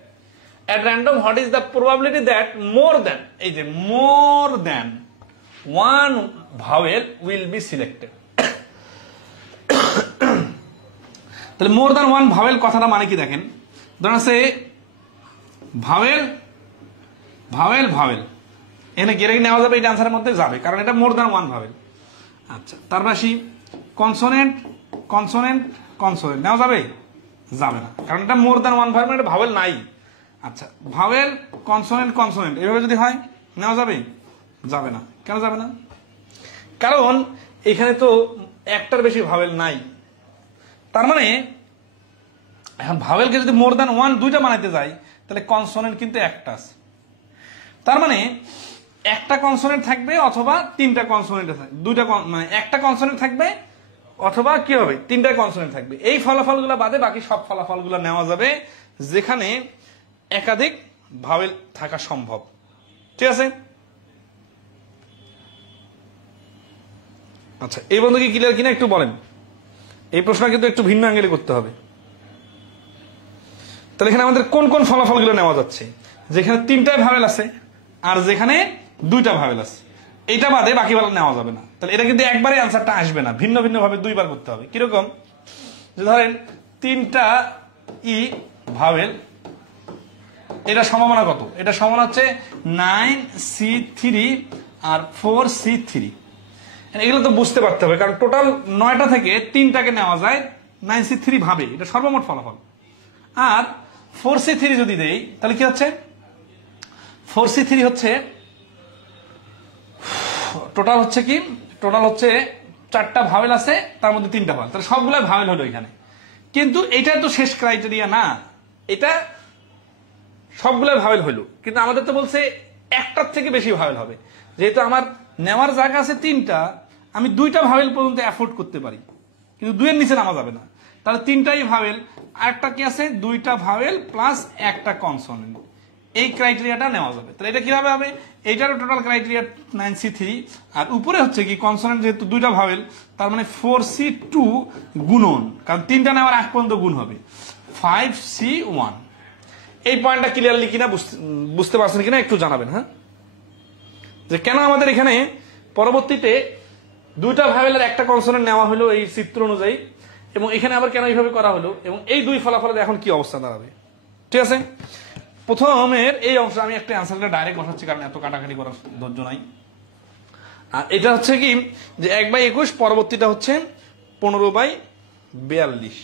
At random, what is the probability that more than, এই যে more than one vowel will be selected? তাহলে মোর দ্যান ওয়ান ভাওয়েল কথাটা মানে কি দেখেন, ধরেন আছে ভাওয়েল ভাওয়েল ভাওয়েল, এখানে গেরে নেওয়া যাবে, এই আনসারের মধ্যে যাবে, কারণ এটা মোর দ্যান ওয়ান ভাওয়েল। আচ্ছা, তার পাশে কনসোনেন্ট কনসোনেন্ট কনসোনেন্ট নেওয়া যাবে? যাবে না, কারণ এটা মোর দ্যান ওয়ান ভাওয়েল, এটা ভাওয়েল নাই। আচ্ছা, ভাওয়েল কনসোনেন্ট কনসোনেন্ট এভাবে যদি হয় নেওয়া যাবে? যাবে না। কেন যাবে না? কারণ এখানে তো একটার বেশি ভাওয়েল নাই। তার মানে এখন ভাওয়েলকে যদি মোর দ্যান ওয়ান 2টা বানাইতে যাই, তাহলে কনসোনেন্ট কিন্তু একটা আছে। তার মানে একটা কনসোনেন্ট থাকবে অথবা 3টা কনসোনেন্ট থাকবে, 2টা মানে একটা কনসোনেন্ট থাকবে অথবা কি হবে? 3টা কনসোনেন্ট থাকবে। এই ফলাফলগুলো বাদে বাকি সব ফলাফলগুলো নেওয়া যাবে যেখানে একাধিক ভাওয়েল থাকা সম্ভব। ঠিক আছে? আচ্ছা, এই বন্ধু কি ক্লিয়ার কিনা একটু বলেন? এই প্রশ্ন কিন্তু একটু ভিন্ন অ্যাঙ্গেলে করতে হবে। তাহলে এখানে আমাদের কোন কোন ফলাফলগুলো নেওয়া যাচ্ছে? যেখানে 3টা ভাওয়েল আছে আর যেখানে 2টা ভাওয়েল আছে, এটা বাদে বাকি ভালো নেওয়া যাবে না। তাহলে এটা কিন্তু একবারে আনসারটা আসবে না, ভিন্ন ভিন্ন ভাবে 2বার করতে হবে। কিরকম? যে ধরেন 3টা ই ভাওয়েল, এটা সম্ভাবনা কত? এটা সম্ভাবনা হচ্ছে 9C3 আর 4C3। এগুলো তো বুঝতে পারতে হবে, কারণ টোটাল 9টা থেকে 3টাকে নেওয়া যায় 9C3 ভাবে, এটা সর্বমোট ফলাফল। আর 4C3 যদি দেই তাহলে কি হচ্ছে? 4C3 হচ্ছে টোটাল হচ্ছে কি? টোটাল হচ্ছে 4টা ভাওয়েল আছে, তার মধ্যে 3টা ভাওয়েল, তাহলে সবগুলো ভাওয়েল হলো এখানে। কিন্তু এটা তো শেষ ক্রাইটেরিয়া না, এটা সবগুলো ভাওয়েল হলো, কিন্তু আমাদের তো বলছে একটার থেকে বেশি ভাওয়েল হবে। যেহেতু আমার নেওয়ার জায়গা আছে 3টা, আমি 2টা ভাওয়েল পর্যন্ত অ্যাফোর্ড করতে পারি, কিন্তু 2 এর নিচে নামা যাবে না। তাহলে 3টাই ভাওয়েল, আরেকটা কি আছে? 2টা ভাওয়েল প্লাস একটা কনসোনেন্ট, এই ক্রাইটেরিয়াটা নেওয়া যাবে। তাহলে এটা কিভাবে হবে? এইটারও টোটাল ক্রাইটেরিয়া 9C3, আর উপরে হচ্ছে কি কনসোনেন্ট, যেহেতু 2টা ভাওয়েল তার মানে 4C2 গুণন, কারণ 3টা নেওয়ার আগ পর্যন্ত গুণ হবে 5C1। এই পয়েন্টটা ক্লিয়ারলি কিনা বুঝতে পারছেন কিনা একটু জানাবেন। হ্যাঁ, যে কেন আমাদের এখানে পরবর্তীতে 2টা ভাওয়েলের একটা কনসোনেন্ট নেওয়া হলো এই চিত্র অনুযায়ী, এবং এখানে আবার কেন এইভাবে করা হলো, এবং এই 2 ফলাফলের এখন কি অবস্থা দাঁড়াবে। ঠিক আছে? প্রথমের এই অংশ আমি একটা অ্যান্সারটা ডাইরেক্ট বসাচ্ছি, কারণ এত কাটাকাটি করার ধৈর্য নাই। আর এটা হচ্ছে কি যে 1/21, পরবর্তীটা হচ্ছে 15/42,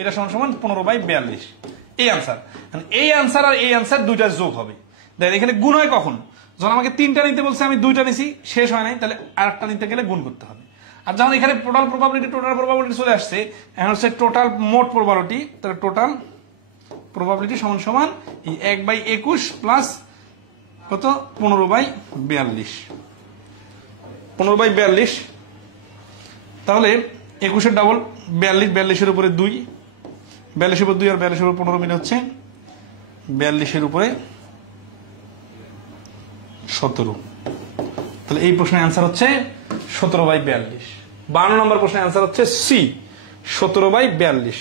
এটা সমান সমান 15/42, এই আনসার। এই আনসার আর এই আনসার দুইটা যোগ হবে। দেখেন এখানে গুণ হয় কখন, যখন আমাকে 3টা নিতে বলছে আমি 2টা নিছি, শেষ হয় নাই, তাহলে আরেকটা নিতে গেলে গুণ করতে হবে। আর যখন এখানে টোটাল প্রবাবিলিটি চলে আসছে, এখন হচ্ছে টোটাল মোট প্রবাবিলিটি, তাহলে টোটাল প্রবাবিলিটি সমান সমান এই 1/21 প্লাস কত 15/42, 15/42, তাহলে 21-এর ডাবল 42, 42-এর উপরে 2, 42-এর উপর 2 আর 42-এর উপর 15 মিলে হচ্ছে 42-এর উপরে 17। তাহলে এই প্রশ্নের অ্যান্সার হচ্ছে 17/42। 52 নম্বর প্রশ্নের অ্যান্সার হচ্ছে সি, 17/42।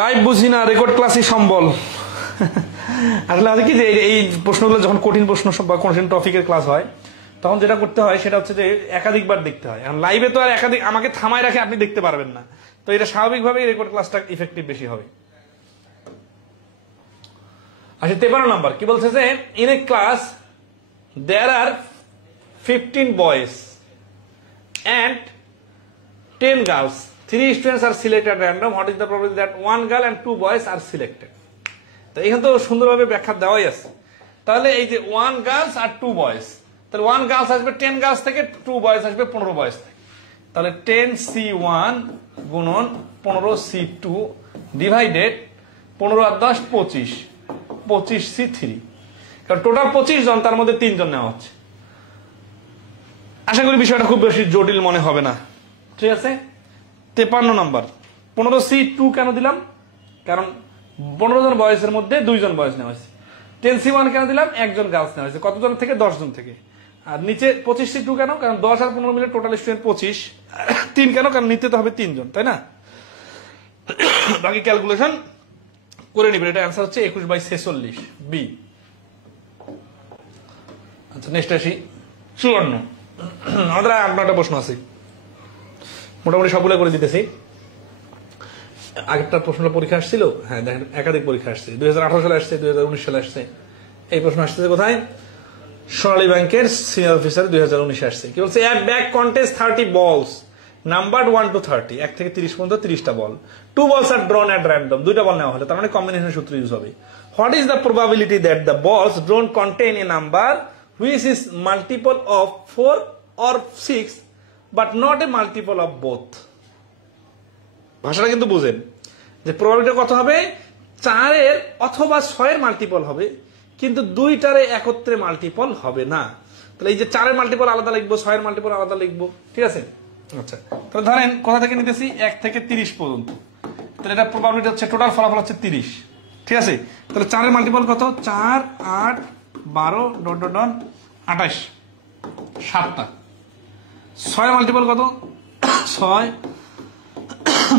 লাইভ বুঝি না, রেকর্ড ক্লাসই সম্বল। আসলে আছে কি যে এই প্রশ্নগুলো যখন কঠিন প্রশ্ন বা কঠিন টপিকের ক্লাস হয়, তখন যেটা করতে হয় সেটা হচ্ছে যে একাধিকবার দেখতে হয়। এখন লাইভে তো আর একাধিক আমাকে থামায় রাখে আপনি দেখতে পারবেন না, তো এটা স্বাভাবিকভাবেই রেকর্ড ক্লাসটা ইফেক্টিভ বেশি হবে। আচ্ছা 53 নাম্বার কি বলছে যে in a class there are 15 boys and 10 girls, 3 students are selected at random. What is the probability that 1 girl and 2 boys are selected? তো এখানে তো সুন্দরভাবে ব্যাখ্যা দেওয়াই আছে। তাহলে এই যে 1 girls আর 2 boys, তাহলে 1 girls আসবে 10 girls থেকে, 2 boys আসবে 15 boys থেকে। তাহলে 10C1 গুণন 15C2 ডিভাইডেড 15 আর 10 25, 25C3, কারণ টোটাল 25 জন, তার মধ্যে 3 জন নেওয়া হচ্ছে। আশা করি বিষয়টা খুব বেশি জটিল মনে হবে না, ঠিক আছে। 53 নম্বর 15C2 কেন দিলাম, কারণ 15 জন বয়সের মধ্যে 2 জন বয়স নেওয়া হয়েছে। 10C1 কেন দিলাম, 1 জন গার্লস নেওয়া হয়েছে, কতজন থেকে, 10 জন থেকে। আর নিচে 25C2 কেন, কারণ 10 আর 15 মিলে টোটাল স্টুডেন্ট 25। 3 কেন, কারণ নিতে তো হবে 3 জন, তাই না। বাকি ক্যালকুলেশন করে নিবেন। এটা অ্যান্সার হচ্ছে 21/46 বি। আচ্ছা নেক্সট আসি 54। আমাদের 8-9টা প্রশ্ন আছে, মোটামুটি সবগুলো করে দিতেছি। আগেরটা প্রশ্নটা পরীক্ষা আসছিল, হ্যাঁ দেখেন একাধিক পরীক্ষা আসছে, 2018 সালে আসছে, 2019 সালে আসছে। এই প্রশ্ন আসছে কোথায়, সোনালী ব্যাংকের সিনিয়র অফিসার 2019 আসছে। কি বলছে, এ ব্যাগ কন্টেস্ট 30 বলস নাম্বার 1 to 30, 1 থেকে 30 পর্যন্ত 30টা বল। 2 balls are drawn at random, 2টা বল নেওয়া হলো, তার মানে কম্বিনেশন সূত্র ইউজ হবে। What is the probability that the balls drawn contain a number which is multiple of 4 or 6 but not a multiple of both. ভাষাটা কিন্তু বুঝেন যে প্রবাবিলিটি কত হবে, 4-এর অথবা 6-এর মাল্টিপল হবে, কিন্তু 2টারে একত্রে মাল্টিপল হবে না। তাহলে এই যে 4-এর মাল্টিপল আলাদা লিখবো, 6-এর মাল্টিপল আলাদা লিখবো, ঠিক আছে। আচ্ছা তাহলে ধরেন কোথা থেকে নিতেছি, 1 থেকে 30 পর্যন্ত, তাহলে এটা প্রবাবিলিটি হচ্ছে, টোটাল ফলাফল হচ্ছে 30, ঠিক আছে। তাহলে 4-এর মাল্টিপল কত, 4, 8, 12, (28) 7টা। 6-এর মাল্টিপল কত, 6,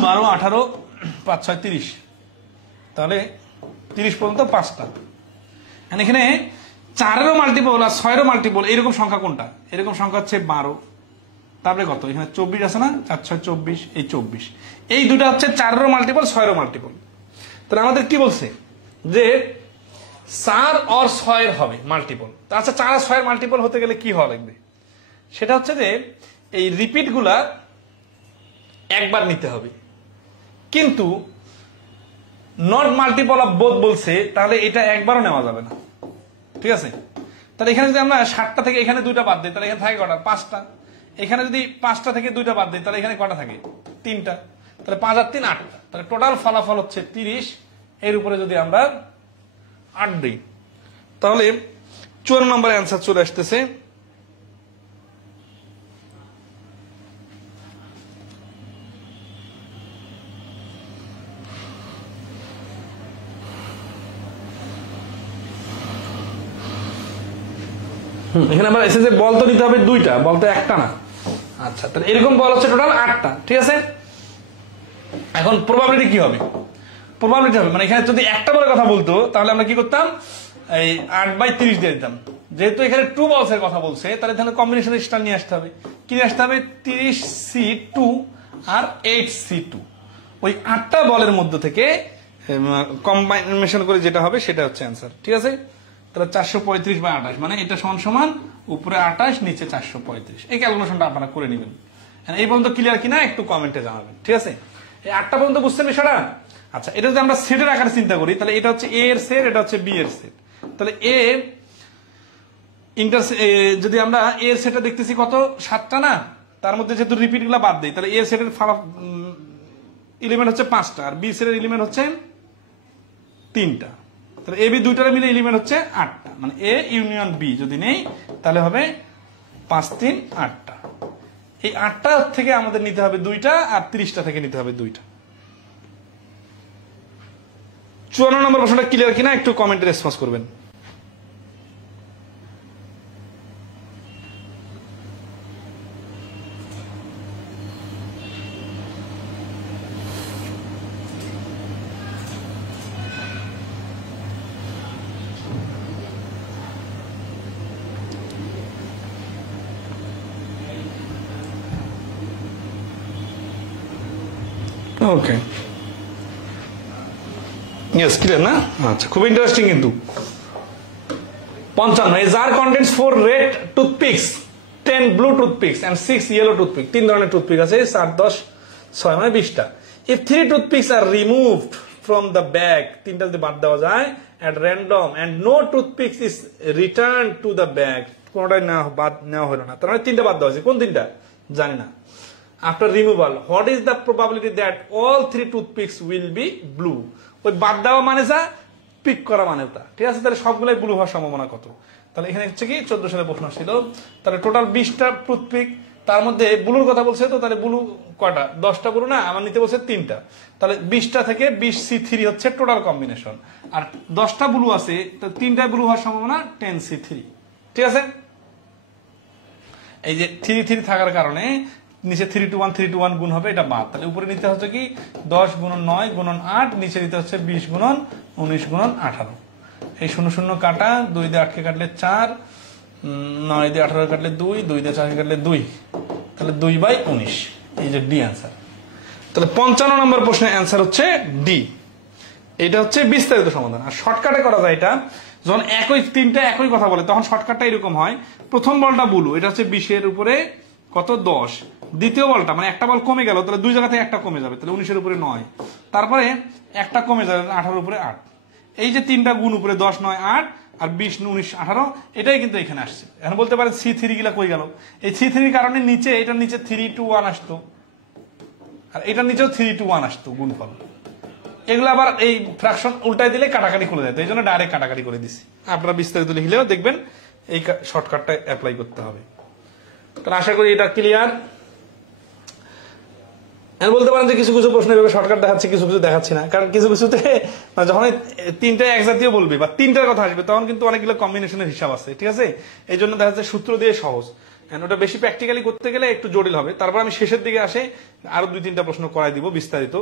12, 18, 5, 6, 30, তাহলে 30 পর্যন্ত 5টা। এখানে 4-এরও মাল্টিপল আর 6-এরও মাল্টিপল, এইরকম সংখ্যা কোনটা, এরকম সংখ্যা হচ্ছে 12, তারপরে কত, এখানে 24 আছে না, 4, 6, 24, এই 24, এই দুটা হচ্ছে 4-এরও মাল্টিপল, 6-এরও মাল্টিপল। তাহলে আমাদের কি বলছে যে 4 আর 6-এর হবে মাল্টিপল। আচ্ছা 4 আর 6-এর মাল্টিপল হতে গেলে কি হওয়া লাগবে, সেটা হচ্ছে যে এই রিপিট গুলা একবার নিতে হবে, কিন্তু নট মাল্টিপল অফ বোথ বলছে, তাহলে এটা একবারও নেওয়া যাবে না, ঠিক আছে। তাহলে এখানে যদি আমরা 7টা থেকে এখানে 2টা বাদ দিই, তাহলে এখানে থাকে কটা, 5টা। এখানে যদি 5টা থেকে 2টা বাদ দিই, তাহলে এখানে কটা থাকে, 3টা। তাহলে 5 আর 3 8টা, তাহলে টোটাল ফলাফল হচ্ছে 30। এর উপরে যদি আমরা 8 দিই, তাহলে 54 নম্বর অ্যান্সার চলে আসতেছে। এখানে আমরা এসে যে বল তো নিতে হবে 2টা, বল তো একটা না। আচ্ছা তাহলে এরকম বল হচ্ছে টোটাল 8টা, ঠিক আছে। এখন প্রবাবিলিটি কি হবে, প্রবাবিলিটি হবে মানে এখানে যদি একটা বলের কথা বলতো, তাহলে আমরা কি করতাম, এই 8/30 দিয়ে দিতাম। যেহেতু এখানে 2 বলস এর কথা বলছে, তাহলে তাহলে কম্বিনেশন স্টার নিয়ে আসতে হবে। কি নিয়ে আসতে হবে, 30C2 আর 8C2, ওই 8টা বলের মধ্যে থেকে কম্বাইনেশন করে যেটা হবে সেটা হচ্ছে অ্যান্সার, ঠিক আছে। তাহলে 435/28 মানে এটা সমান সমান উপরে 28 নিচে 435। এই ক্যালকুলেশনটা আপনারা করে নেবেন। এই পর্যন্ত ক্লিয়ার কিনা একটু কমেন্টে জানাবেন, ঠিক আছে? এই 8টা পর্যন্ত বুঝছেন বিষয়টা? আচ্ছা, এটা যদি আমরা সেটের আকারে চিন্তা করি তাহলে এটা হচ্ছে এ এর সেট, এটা হচ্ছে বি এর সেট। তাহলে এ যদি আমরা এ এর সেটটা দেখতেছি কত 7টা না, তার মধ্যে যেহেতু রিপিট গুলা বাদ দেই তাহলে এ সেটের এলিমেন্ট হচ্ছে 5টা আর বি সেটের এলিমেন্ট হচ্ছে 3টা। তাহলে এ বি দুইটার মিলে এলিমেন্ট হচ্ছে 8টা, মানে এ ইউনিয়ন বি যদি নেই তাহলে হবে 5 3 8টা। এই 8টা থেকে আমাদের নিতে হবে 2টা আর 30টা থেকে নিতে হবে 2টা। 54 নম্বর প্রশ্নটা ক্লিয়ার কিনা একটু কমেন্টে রেসপন্স করবেন। ওকে, ইয়েস ক্লিয়ার না? আচ্ছা, খুব ইন্টারেস্টিং কিন্তু। 55, a jar contains 4 red toothpicks, 10 blue toothpicks and 6 yellow toothpicks। 3 ধরনের টুথপিক আছে, 4 10 6 মানে 20টা। if 3 toothpicks are removed from the bag, 3টা যদি বাদ দেওয়া যায় at random and no toothpicks is returned to the bag, কোনটাই না বাদ নেওয়া হলো না, তার মানে 3টা বাদ দেওয়া হয়েছে। কোন 3টা জানি না। after removal, what is the probability that all 3 toothpicks will be blue? ওই বাদ দেওয়া মানে যা, পিক করা মানে তা, ঠিক আছে? তাহলে সবগুলাই ব্লু হওয়ার সম্ভাবনা কত? তাহলে এখানে হচ্ছে কি 14 সালে প্রশ্ন ছিল, তাহলে টোটাল 20টা টুথপিক, তার মধ্যে ব্লুর কথা বলছে, তো তাহলে ব্লু কয়টা? 10টা ব্লু না, আমার নিতে বলছে 3টা। তাহলে 20টা থেকে 20C3 হচ্ছে টোটাল কম্বিনেশন, আর 10টা ব্লু আছে, তো 3টা ব্লু হওয়ার সম্ভাবনা 10C3, ঠিক আছে? এই যে 3 3 থাকার কারণে নিচে 3 to 1 3 to 1 গুণ হবে, এটা বাদ। তাহলে উপরে নিতে হচ্ছে কি 10 গুণন 9 গুণন 8, নিচে নিতে হচ্ছে 20 গুণন 19 গুণন 18। এই 0 0 কাটা, 2 দিয়ে 8 কে কাটলে 4, 9 দিয়ে 18 কাটলে 2, 2 দিয়ে 4 কে কাটলে 2, তাহলে 2/19। এই যে ডি অ্যান্সার। তাহলে 55 নম্বর প্রশ্নের অ্যান্সার হচ্ছে ডি। এটা হচ্ছে বিস্তারিত সমাধান। আর শর্টকাটে করা যায় এটা, যখন তিনটা একই কথা বলে তখন শর্টকাটটা এরকম হয়। প্রথম বলটা ব্লু, এটা হচ্ছে 20-এর উপরে কত 10। দ্বিতীয় বলটা মানে একটা বল কমে গেল, তাহলে 2 জায়গা থেকে একটা কমে যাবে, তাহলে 19-এর উপরে 9। তারপরে একটা কমে যাবে 18-এর উপরে 8। এই যে 3টা গুণ উপরে 10 9 8 আর 20 19 18, এটাই কিন্তু এখানে আসছে। এখন বলতে পারে C3 গুলা কই গেল? এই C3 এর কারণে নিচে, এটার নিচে 3 to 1 আসতো, আর এটার নিচেও 3 to 1 আসতো গুণফল। এগুলো আবার এই ফ্র্যাকশন উল্টাই দিলে কাটাকাটি করে দেয়, এই জন্য ডাইরেক্ট কাটাকাটি করে দিছি। আপনারা বিস্তারিত লিখলেও দেখবেন এই শর্টকাটটা অ্যাপ্লাই করতে হবে। তাহলে আশা করি এটা ক্লিয়ার। বলতে পারেন যে কিছু কিছু প্রশ্ন এভাবে শর্টকাট দেখাচ্ছি, কিছু কিছু দেখাচ্ছি না, কারণ কিছু কিছুতে যখন 3টা এক জাতীয় বলবে বা 3টার কথা আসবে তখন কিন্তু অনেকগুলো কম্বিনেশনের হিসাব আছে, ঠিক আছে? এই জন্য দেখা যাচ্ছে সূত্র দিয়ে সহজ, ওটা বেশি প্র্যাকটিক্যালি করতে গেলে একটু জটিল হবে। তারপর আমি শেষের দিকে আসে আরো 2-3টা প্রশ্ন করাই দিব বিস্তারিত,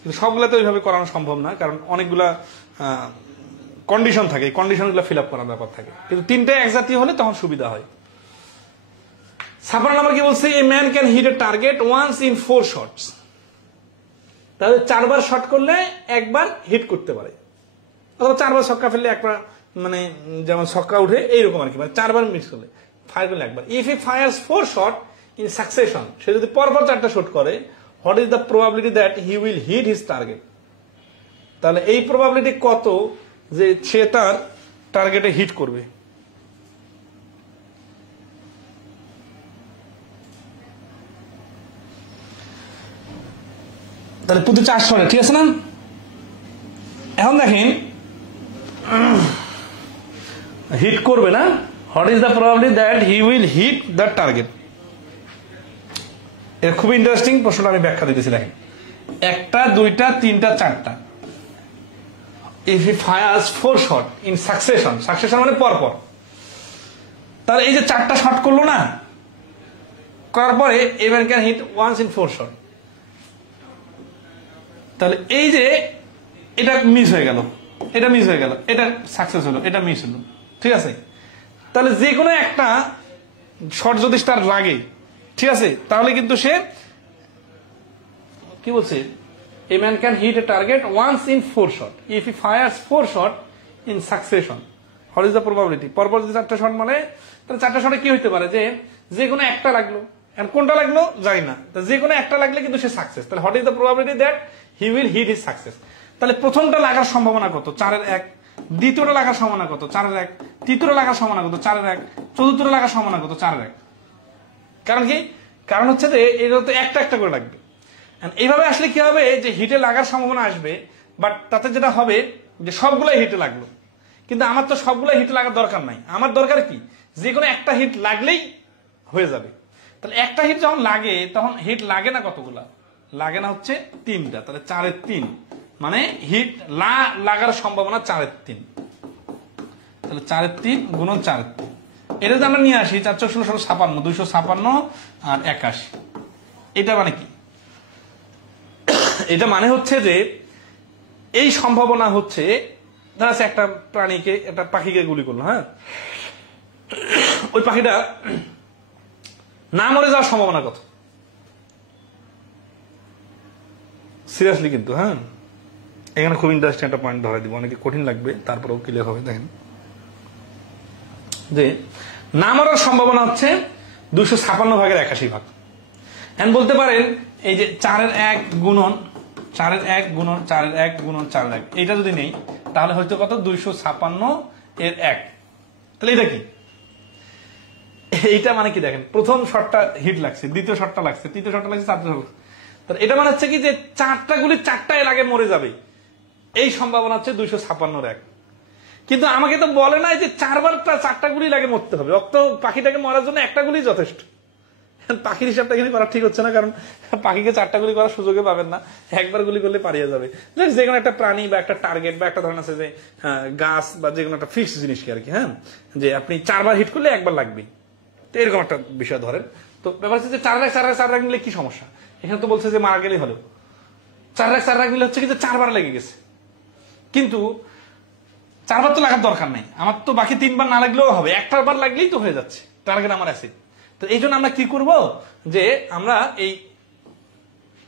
কিন্তু সবগুলা তো ওইভাবে করানো সম্ভব না, কারণ অনেকগুলা কন্ডিশন থাকে, কন্ডিশন গুলো ফিল আপ করার ব্যাপার থাকে। কিন্তু 3টা এক জাতীয় হলে তখন সুবিধা হয়। 56 নম্বর কি বলছে? A man can hit a target once in 4 shots. তাহলে 4বার শট করলে একবার হিট করতে পারে, অথবা 4বার ছক্কা ফেললে একবার, মানে যেমন ছক্কা উঠে এইরকম আর কি, মানে 4বার মিস করলে, ফায়ার করলে একবার। If he fires 4 shot in succession, সে যদি পরপর 4টা শট করে, what is the probability that he will hit his target? তাহলে এই প্রবাবিলিটি কত যে সে তার টার্গেটে হিট করবে? তাহলে প্রতি 4 শটে, ঠিক আছে না? এখন দেখেন হিট করবে না, what is the probability that he will hit the target? এটা খুব ইন্টারেস্টিং প্রশ্নটা, আমি ব্যাখ্যা দিতেছি। দেখেন 1টা 2টা 3টা 4টা, if he fires 4 shot in succession, succession মানে পরপর, তাহলে এই যে 4টা শট করলো না, করার পরে a man can hit once in 4 shot. তাহলে এই যে এটা মিস হয়ে গেল, এটা মিস হয়ে গেল, এটা সাকসেস হলো, এটা মিস হলো, ঠিক আছে? তাহলে যে কোনো একটা শট যদি তার লাগে, ঠিক আছে, তাহলে কিন্তু সে কি বলছে? A man can hit a target once in 4 shot if he fires 4 shot in succession, what is the probability, পরপর যদি 4টা শট মানে তাহলে 4টা শটে কি হইতে পারে, যে কোনো একটা লাগলো, এন্ড কোনটা লাগলো জানি না, যে কোনো একটা লাগলে কিন্তু সে সাকসেস। তাহলে what is the probability that he will hit his success. তাহলে প্রথমটা লাগার সম্ভাবনা কত, 4 এর 1, দ্বিতীয়টা লাগার সম্ভাবনা কত, 4 এর 1, তৃতীয়টা লাগার সম্ভাবনা কত, 4 এর 1, চতুর্থটা লাগার সম্ভাবনা কত, 4 এর 1। কারণ কি, কারণ হচ্ছে যে এটা তো একটা একটা করে লাগবে। এইভাবে আসলে কি হবে, যে হিটে লাগার সম্ভাবনা আসবে, বাট তাতে যেটা হবে যে সবগুলাই হিটে লাগলো। কিন্তু আমার তো সবগুলাই হিটে লাগার দরকার নাই, আমার দরকার কি, যে কোনো একটা হিট লাগলেই হয়ে যাবে। তাহলে একটা হিট যখন লাগে তখন হিট লাগে না কতগুলা, লাগে না হচ্ছে 3টা। তাহলে 4 এর 3 মানে হিট লাগার সম্ভাবনা 4 এর 3। তাহলে 4 এর 3 গুণন 4 এর 3, এটা যদি আমরা নিয়ে আসি 4 4 16 16 56, 256 আর 81। এটা মানে কি, এটা মানে হচ্ছে যে এই সম্ভাবনা হচ্ছে, ধরা যাচ্ছে একটা প্রাণীকে, একটা পাখিকে গুলি করলো, হ্যাঁ, ওই পাখিটা না মরে যাওয়ার সম্ভাবনা কত, সিরিয়াসলি কিন্তু, হ্যাঁ, এখানে খুব ইন্টারেস্টিং একটা পয়েন্ট ধরে দিব, অনেকে কঠিন লাগবে তারপরেও ক্লিয়ার হবে। দেখেন যে না মরার সম্ভাবনা হচ্ছে 256 ভাগের 81 ভাগ। এখন বলতে পারেন এই যে 4 এর 1 গুণন 4 এর 1 গুণন 4 এর 1 গুণন 4 এর 1, এইটা যদি নেই তাহলে হয়তো কত, 256 এর 1। তাহলে এটা কি, এইটা মানে কি, দেখেন প্রথম শটটা হিট লাগছে, দ্বিতীয় শটটা লাগছে, তৃতীয় শটটা লাগছে, 4টা শট। তাহলে এটা মানে হচ্ছে কি যে 4টা গুলি 4টা এর আগে মরে যাবে, এই সম্ভাবনা হচ্ছে 256 এর 1। কিন্তু আমাকে তো বলে নাই যে 4টা গুলি লাগে মরতে হবে, অত পাখিটাকে মরার জন্য একটা গুলি যথেষ্ট। পাখির হিসাবটা এখানে করা ঠিক হচ্ছে না, কারণ পাখিকে 4টা গুলি করার সুযোগে পাবেন না, একবার গুলি করলে পারিয়ে যাবে। যে কোনো একটা প্রাণী বা একটা টার্গেট বা একটা ধরনের আছে যে গাছ বা যে কোনো একটা ফিক্স জিনিস কি আর কি, হ্যাঁ, যে আপনি 4বার হিট করলে একবার লাগবেই, তো এরকম একটা বিষয় ধরেন। তো ব্যাপার হচ্ছে যে 4 রাখ নিলে কি সমস্যা, এখানে তো বলছে যে মারা গেলেই হলো, 4 রাখ নিলে হচ্ছে কি যে 4বার লেগে গেছে, কিন্তু 4বার তো লাগার দরকার নেই, আমার তো বাকি 3বার না লাগলেও হবে, একটার বার লাগলেই তো হয়ে যাচ্ছে, টার্গেট আমার আছে। তো এই জন্য আমরা কি করব, যে আমরা এই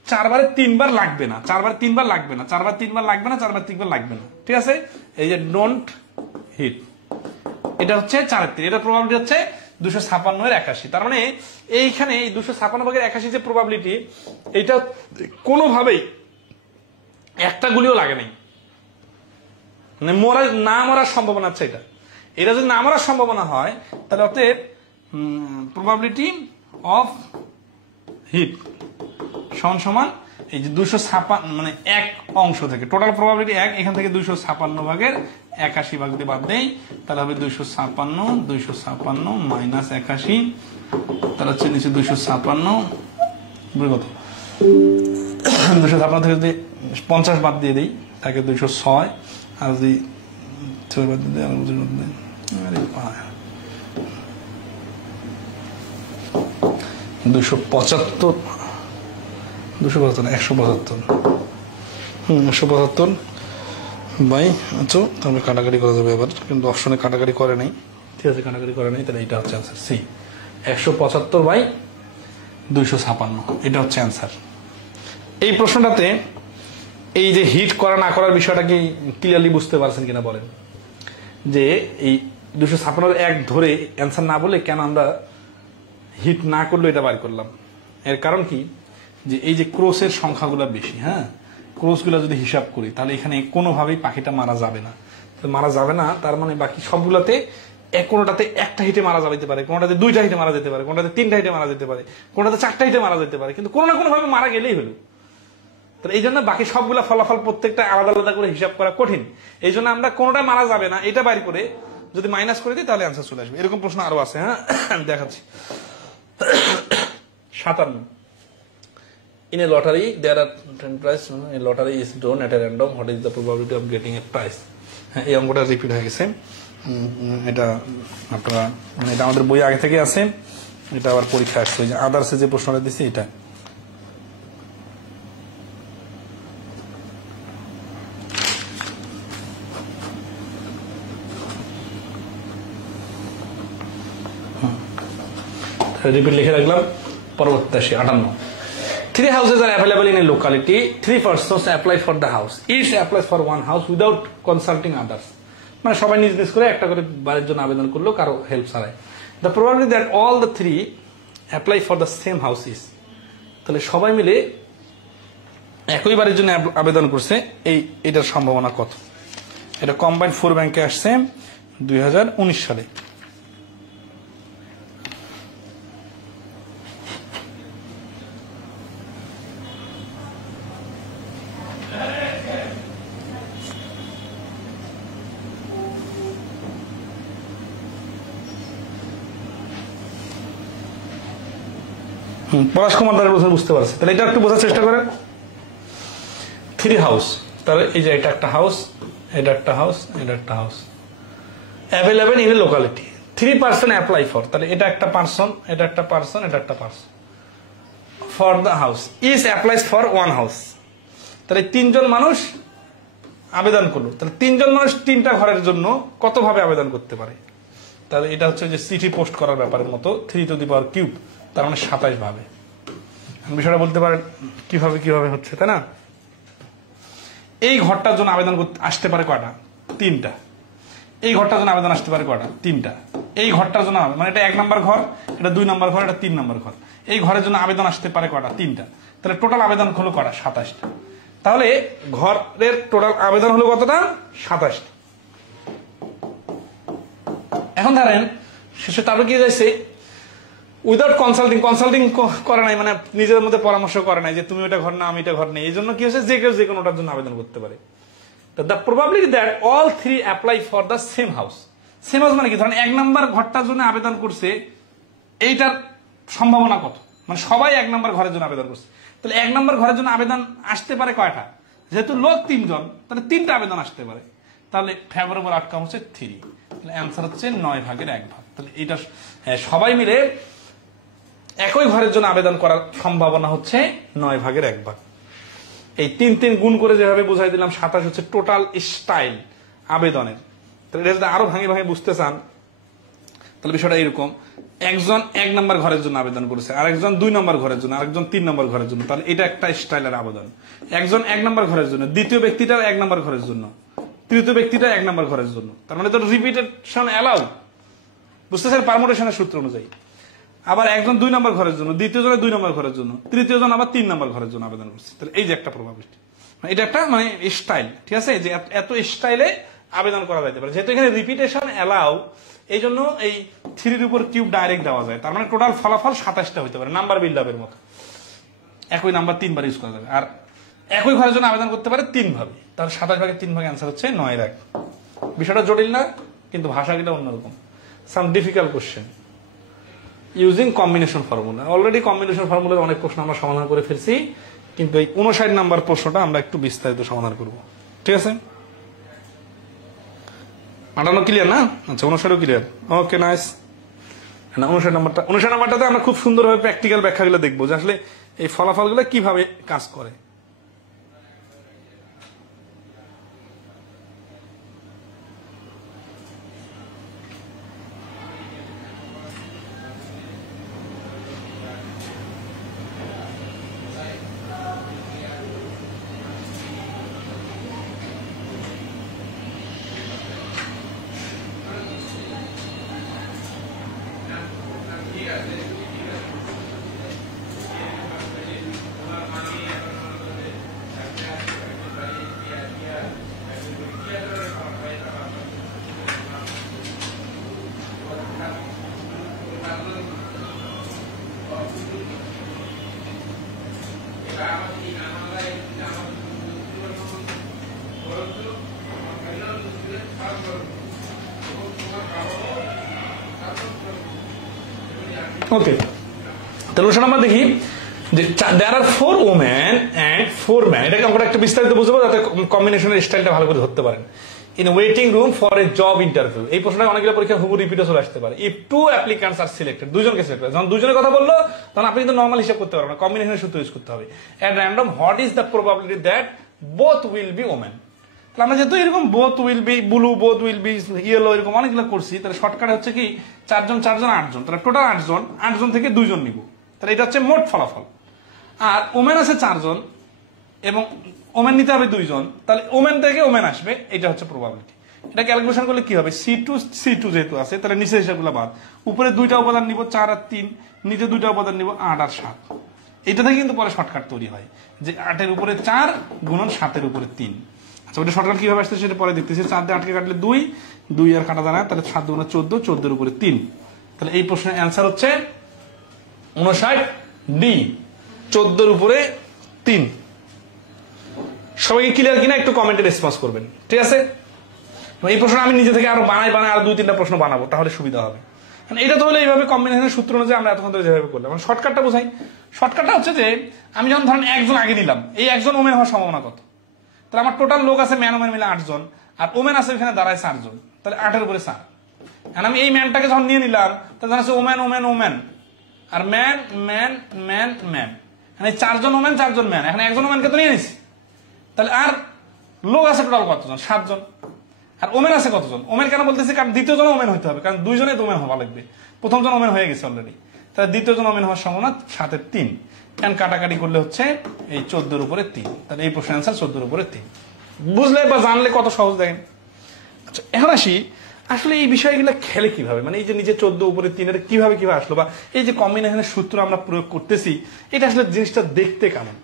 4বারে 3বার লাগবে না, 4বার 3বার লাগবে না, 4বার 3বার লাগবে না, 4বার 3বার লাগবে না, ঠিক আছে। এই যে ডোন্ট হিট, এটা হচ্ছে 4 এর 3, এটা প্রবাবিলিটি হচ্ছে 256 এর 81। তার মানে এইখানে এই 256 ভাগের 81 যে প্রবাবিলিটি, এটা কোনোভাবেই একটা গুলিও লাগে নাই, মানে না মরার সম্ভাবনা আছে এটা। এটা যদি না মরার সম্ভাবনা হয় তাহলে অতএব প্রবাবিলিটি অফ হিট সমান এই যে 256 মানে 1 অংশ থেকে টোটাল প্রবাবিলিটি 1, এখান থেকে 256 ভাগের 81 ভাগ দিয়ে বাদ দেই, তাহলে হবে 256 মাইনাস 81, তাহলে হচ্ছে নিচে 256 কত, 256 থেকে যদি 50 বাদ দিয়ে দিই তাকে 206, আর যদি 6 বাদ দিয়ে দিই 275 175 বাই, আচ্ছা তাহলে কাটাকাটি করা যাবে এবার, কিন্তু অপশনে কাটাকাটি করে নাই, ঠিক আছে, কাটাকাটি করে নাই, তাহলে এটা হচ্ছে অ্যান্সার সি, 175 বাই 256, এটা হচ্ছে অ্যান্সার। এই প্রশ্নটাতে এই যে হিট করা না করার বিষয়টা কি ক্লিয়ারলি বুঝতে পারছেন কিনা বলেন, যে এই 256 1 ধরে অ্যান্সার না বলে কেন আমরা হিট না করলে এটা বার করলাম। এর কারণ কি, যে এই যে ক্রোসের সংখ্যাগুলো বেশি, হ্যাঁ, ক্রোসগুলো যদি হিসাব করি তাহলে এখানে কোনোভাবেই পাখিটা মারা যাবে না, মারা যাবে না, তার মানে বাকি সবগুলোতে কোনোটাতে একটা হিটে মারা যেতে পারে, কোনোটাতে 2টা হিটে মারা যেতে পারে, কোনোটাতে 3টা হিটে মারা যেতে পারে, কোনোটাতে 4টা হিটে মারা যেতে পারে, কিন্তু কোনো না কোনো ভাবে মারা গেলেই হলো। তাহলে এই জন্য বাকি সবগুলা ফলাফল প্রত্যেকটা আলাদা আলাদা করে হিসাব করা কঠিন, এই জন্য আমরা কোনোটা মারা যাবে না এটা বাইর করে যদি মাইনাস করে দিই তাহলে অ্যান্সার চলে আসবে। এরকম প্রশ্ন আরো আছে, হ্যাঁ দেখাচ্ছি। 57, in a lottery there are 10 prize, a lottery is drawn at a random, what is the probability of getting a prize? হ্যাঁ, এই অঙ্কটা রিপিট হয়ে গেছে, এটা আপনারা মানে এটা আমাদের বই আগে থেকে আছে, এটা আবার পরীক্ষা আসছে, যে আদার্সে যে প্রশ্নটা দিচ্ছি এটা। রিপিট লিখে রাখলাম, পরবর্তী আসি 58, 3 houses are available in a locality, 3 persons apply for the house, each applies for one house without consulting others, মানে সবাই নিজ নিজ করে একটা করে বাড়ির জন্য আবেদন করলো কারো হেল্প ছাড়াই। The probability that all the three apply for the same house is, তাহলে সবাই মিলে একই বাড়ির জন্য আবেদন করছে, এটার সম্ভাবনা কত? এটা কম্বাইন্ড 4 ব্যাংকে আসছে 2019 সালে। পলাশ কুমার দ্বারা বুঝতে পারছে, তাহলে এটা একটু বোঝার চেষ্টা করেন। 3 হাউস, তাহলে এই যে এটা একটা হাউস, এটা একটা হাউস, এটা একটা house available in a locality, 3 person apply for, তাহলে এটা একটা পার্সন, এটা একটা পার্সন, এটা একটা person for the house is applies for 1 house, তাহলে 3 জন মানুষ আবেদন করলো, তাহলে 3 জন মানুষ 3টা ঘরের জন্য কতভাবে আবেদন করতে পারে? তাহলে এটা হচ্ছে যে চিঠি পোস্ট করার ব্যাপারের মতো 3 টু দি পাওয়ার কিউব, তার মানে 27 ভাবে। বিষয়টা বলতে পারেন কিভাবে কিভাবে হচ্ছে, তাই না? এই ঘরটার জন্য আবেদন করতে আসতে পারে কয়টা? 3টা। এই ঘরটার জন্য আবেদন আসতে পারে কয়টা? 3টা। এই ঘরটার জন্য মানে এটা 1 নম্বর ঘর, এটা 2 নম্বর ঘর, এটা 3 নম্বর ঘর, এই ঘরের জন্য আবেদন আসতে পারে কয়টা? 3টা। তাহলে টোটাল আবেদন হলো কয়টা? 27টা। তাহলে ঘরের টোটাল আবেদন হলো কতটা? 27টা। এখন ধরেন শেষে তারপর কি যাচ্ছে, উইদাউট কনসাল্টিং করে নাই, মানে নিজের মধ্যে পরামর্শ করে নাই যে তুমি ওটা ঘর না আমি এটা ঘর নেই, এই জন্য কি হচ্ছে যে কেউ যে কোনোটার জন্য আবেদন করতে পারে। The probability that all 3 apply for the same house, same house মানে কি, ধরেন 1 নম্বর ঘরটার জন্য আবেদন করছে, এইটার সম্ভাবনা কত? মানে সবাই 1 নম্বর ঘরের জন্য আবেদন করছে, তাহলে 1 নম্বর ঘরের জন্য আবেদন আসতে পারে কয়টা? যেহেতু লোক 3 জন, তাহলে 3টা আবেদন আসতে পারে, তাহলে ফেভারেবল আউটকাম হচ্ছে 3, তাহলে অ্যান্সার হচ্ছে 9 ভাগের 1 ভাগ। তাহলে এটা সবাই মিলে একই ঘরের জন্য আবেদন করার সম্ভাবনা হচ্ছে 9 ভাগের 1 ভাগ। এই 3 গুণ করে যেভাবে বুঝাই দিলাম, 27 হচ্ছে টোটাল স্টাইল আবেদনের। তাহলে এটা যদি আরো ভাঙে ভাঙে বুঝতে চান, তাহলে বিষয়টা এরকম, একজন 1 নম্বর ঘরের জন্য আবেদন করেছে, আরেকজন 2 নম্বর ঘরের জন্য, আরেকজন 3 নম্বর ঘরের জন্য, তাহলে এটা একটা স্টাইলের আবেদন। একজন 1 নম্বর ঘরের জন্য, দ্বিতীয় ব্যক্তিটা 1 নম্বর ঘরের জন্য, তৃতীয় ব্যক্তিটা 1 নম্বর ঘরের জন্য, তার মানে তো রিপিটেশন অ্যালাউ, বুঝতেছেন, পারমুটেশনের সূত্র অনুযায়ী। আবার একজন 2 নম্বর ঘরের জন্য, দ্বিতীয় জন 2 নম্বর ঘরের জন্য, তৃতীয় জন আবার 3 নম্বর ঘরের জন্য আবেদন করছে, তাহলে এই যে একটা প্রবাবিলিটি, এটা একটা মানে স্টাইল, ঠিক আছে, যে এত স্টাইলে আবেদন করা যাইতে পারে। যেহেতু এখানে রিপিটেশন অ্যালাউ, এই জন্য এই 3 উপর কিউব ডাইরেক্ট দেওয়া যায়, তার মানে টোটাল ফলাফল 27টা হইতে পারে, নাম্বার বিল্ড আপের মতো একই নাম্বার 3 বার ইউজ করা যাবে। আর একই ঘরের জন্য আবেদন করতে পারে 3 ভাবে, তাহলে 27 ভাগের 3 ভাগে অ্যান্সার হচ্ছে 9 1। বিষয়টা জটিল না, কিন্তু ভাষাগুলো অন্যরকম। Some difficult question using combination formula. Already combination ফর্মুলার অনেক প্রশ্ন আমরা সমাধান করে ফেলছি, কিন্তু এই 59 নাম্বার প্রশ্নটা আমরা একটু বিস্তারিত সমাধান করব, ঠিক আছে? 58 ক্লিয়ার না? আচ্ছা, 59ও ক্লিয়ার, ওকে নাইস। না, 59 নাম্বারটাতে আমরা খুব সুন্দরভাবে প্র্যাকটিক্যাল ব্যাখ্যাগুলো দেখবো, যে আসলে এই ফলাফলগুলো কিভাবে কাজ করে। ওকে, তাহলে আমরা দেখি যে there are 4 women and 4 men, এটাকে আমরা একটু বিস্তারিত বুঝবো যাতে কম্বিনেশনের স্টাইলটা ভালো করে ধরতে পারেন। In waiting room for a job interview, এই প্রশ্নটা অনেকগুলো পরীক্ষা হুবহু রিপিটে চলে আসতে পারে। ইফ 2 অ্যাপ্লিক্যান্টস আর সিলেক্টেড, দুজনকে সিলেক্ট করে, যখন দুজনের কথা বললো তখন আপনি কিন্তু নরমাল হিসাব করতে পারবেন না, কম্বিনেশনের সূত্র ইউজ করতে হবে। At random what is the probability that both will be women. আমরা যেহেতু এরকম both will be blue, both will be yellow, এরকম অনেকগুলো করছি, তাহলে শর্টকাট হচ্ছে কি 4 জন 8 জন, তাহলে টোটাল 8 জন থেকে 2 জন নিব, তাহলে এটা হচ্ছে মোট ফলাফল। আর ওমেন আছে 4 জন এবং ওমেন নিতে হবে 2 জন, তাহলে ওমেন থেকে ওমেন আসবে, এটা হচ্ছে প্রবাবিলিটি। এটা ক্যালকুলেশন করলে কি হবে, C2 যেহেতু আছে তাহলে নিচে হিসাবগুলো বাদ, উপরে দুইটা উপাদান নিব 4 আর 3, নিচে দুইটা উপাদান নিব 8 আর 7। এটা থেকে কিন্তু পরে শর্টকাট তৈরি হয় যে 8 এর উপরে 4 গুণন 7 এর উপরে 3। আচ্ছা ওটা শর্টকাট কিভাবে আসছে সেটা পরে দেখতেছি। 4 দিয়ে 8 কে কাটলে 2, 2 আর কাটা যায় না, তাহলে 7 গুণ 14, 14 এর উপরে 3। তাহলে এই প্রশ্নের অ্যান্সার হচ্ছে 59 ডি, 14 এর উপরে 3। সবাইকে ক্লিয়ার কিনা একটু কমেন্টে রেসপন্স করবেন, ঠিক আছে? এই প্রশ্ন আমি নিজে থেকে আরো বানাই আর 2-3টা প্রশ্ন বানাবো, তাহলে সুবিধা হবে। এটা তো হলো এইভাবে কম্বিনেশনের সূত্র অনুযায়ী আমরা এতক্ষণ ধরে যেভাবে করলাম। শর্টকাটটা বোঝাই। শর্টকাটটা হচ্ছে যে আমি যখন ধরেন একজন আগে নিলাম, এই একজন ওমেন হওয়ার সম্ভাবনা কত? তাহলে আমার টোটাল লোক আছে ম্যান ওমেন মিলে 8 জন, আর ওমেন আছে ওখানে দাঁড়ায় 4 জন, তাহলে 8 এর উপরে 4। এখন আমি এই ম্যানটাকে যখন নিয়ে নিলাম, তাহলে জানা women women women are man man man man, মানে 4 জন ওমেন 4 জন ম্যান। এখন একজন ওমেনকে তো নিয়ে নিছি, তাহলে আর লোক আছে টোটাল কতজন? 7 জন। আর ওমেন আছে কতজন? ওমেন কেন বলতেছি, কারণ দ্বিতীয় জন ওমেন হইতে হবে, কারণ দুইজনে তো ওমেন হওয়া লাগবে। প্রথম জন ওমেন হয়ে গেছে অলরেডি, তাহলে দ্বিতীয় জন ওমেন হওয়ার সম্ভাবনা 7 এর 3। কেন কাটাকাটি করলে হচ্ছে এই 14 এর উপরে 3। তাহলে এই প্রশ্নের অ্যান্সার 14 এর উপরে 3। বুঝলে বা জানলে কত সহজ দেখেন। আচ্ছা এখন আসি আসলে এই বিষয়গুলো খেলে কিভাবে, মানে এই যে নিজে 14 উপরে 3 এটা কিভাবে আসলো, বা এই যে কম্বিনেশনের সূত্র আমরা প্রয়োগ করতেছি, এটা আসলে জিনিসটা দেখতে কেমন।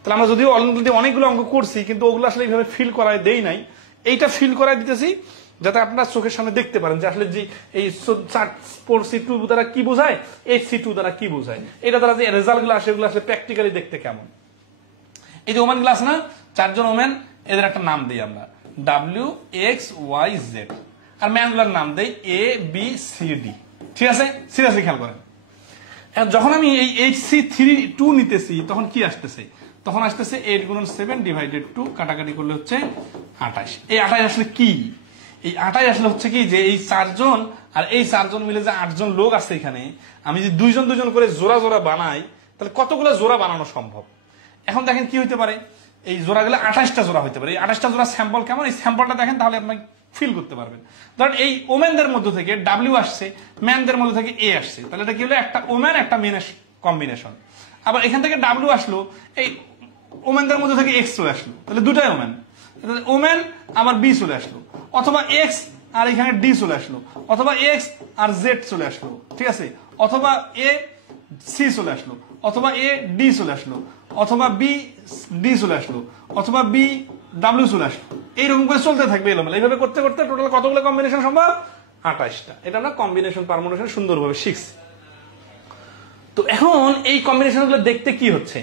তাহলে আমরা যদিও অলরেডি অনেকগুলো অঙ্ক করছি, কিন্তু ওগুলো আসলে এইভাবে ফিল করায় দেই নাই। এইটা ফিল করাই দিতেছি যাতে আপনার চোখের সামনে দেখতে পারেন যে আসলে যে এই 4C2 দ্বারা কি বোঝায়, 8C2 দ্বারা কি বোঝায়, এটা দ্বারা যে রেজাল্ট গুলো আসে এগুলো আসলে প্র্যাকটিক্যালি দেখতে কেমন। এই যে ওমেন গুলো আছে না, 4 জন ওমেন, এদের একটা নাম দিই আমরা WXYZ, আর ম্যান গুলোর নাম দেই ABCD। ঠিক আছে, সিরিয়াসলি খেয়াল করেন। যখন আমি এই HC3 নিতেছি তখন কি আসতেছে, তখন আসতেছে 8 গুণন 7 ডিভাইডেড 2, কাটাকাটি করলে হচ্ছে 28। এই 28 আসলে কি? এই 28 আসলে হচ্ছে কি যে এই 4 জন আর এই 4 জন মিলে যে 8 জন লোক আছে এখানে, আমি যদি 2 জন করে জোড়া জোড়া বানাই, তাহলে কতগুলো জোড়া বানানো সম্ভব? এখন দেখেন কি হইতে পারে, এই জোড়াগুলো 28টা জোড়া হইতে পারে। এই 28টা জোড়া স্যাম্পল কেমন, এই স্যাম্পলটা দেখেন তাহলে আপনি ফিল করতে পারবেন। ধরেন এই ওমেনদের মধ্য থেকে W আসছে, ম্যানদের মধ্যে থেকে A আসছে, তাহলে এটা কি হলো, একটা ওমেন একটা মেনের কম্বিনেশন। আবার এখান থেকে W আসলো, এই ওমেনদের মধ্যে থেকে X চলে আসলো, তাহলে দুটাই ওমেন। ওমেন আবার B চলে আসলো, অথবা X আর এখানে D চলে আসলো, অথবা X আর Z চলে আসলো, ঠিক আছে, অথবা A C চলে আসলো, অথবা A D চলে আসলো, অথবা B D চলে আসলো, অথবা B W চলে আসলো। এইরকম করে চলতে থাকবে এলোমেলো। এইভাবে করতে করতে টোটাল কতগুলো কম্বিনেশন সম্ভব? 28টা। এটা আমরা কম্বিনেশন পারমুটেশন সুন্দরভাবে শিখছি। তো এখন এই কম্বিনেশন গুলো দেখতে কি হচ্ছে,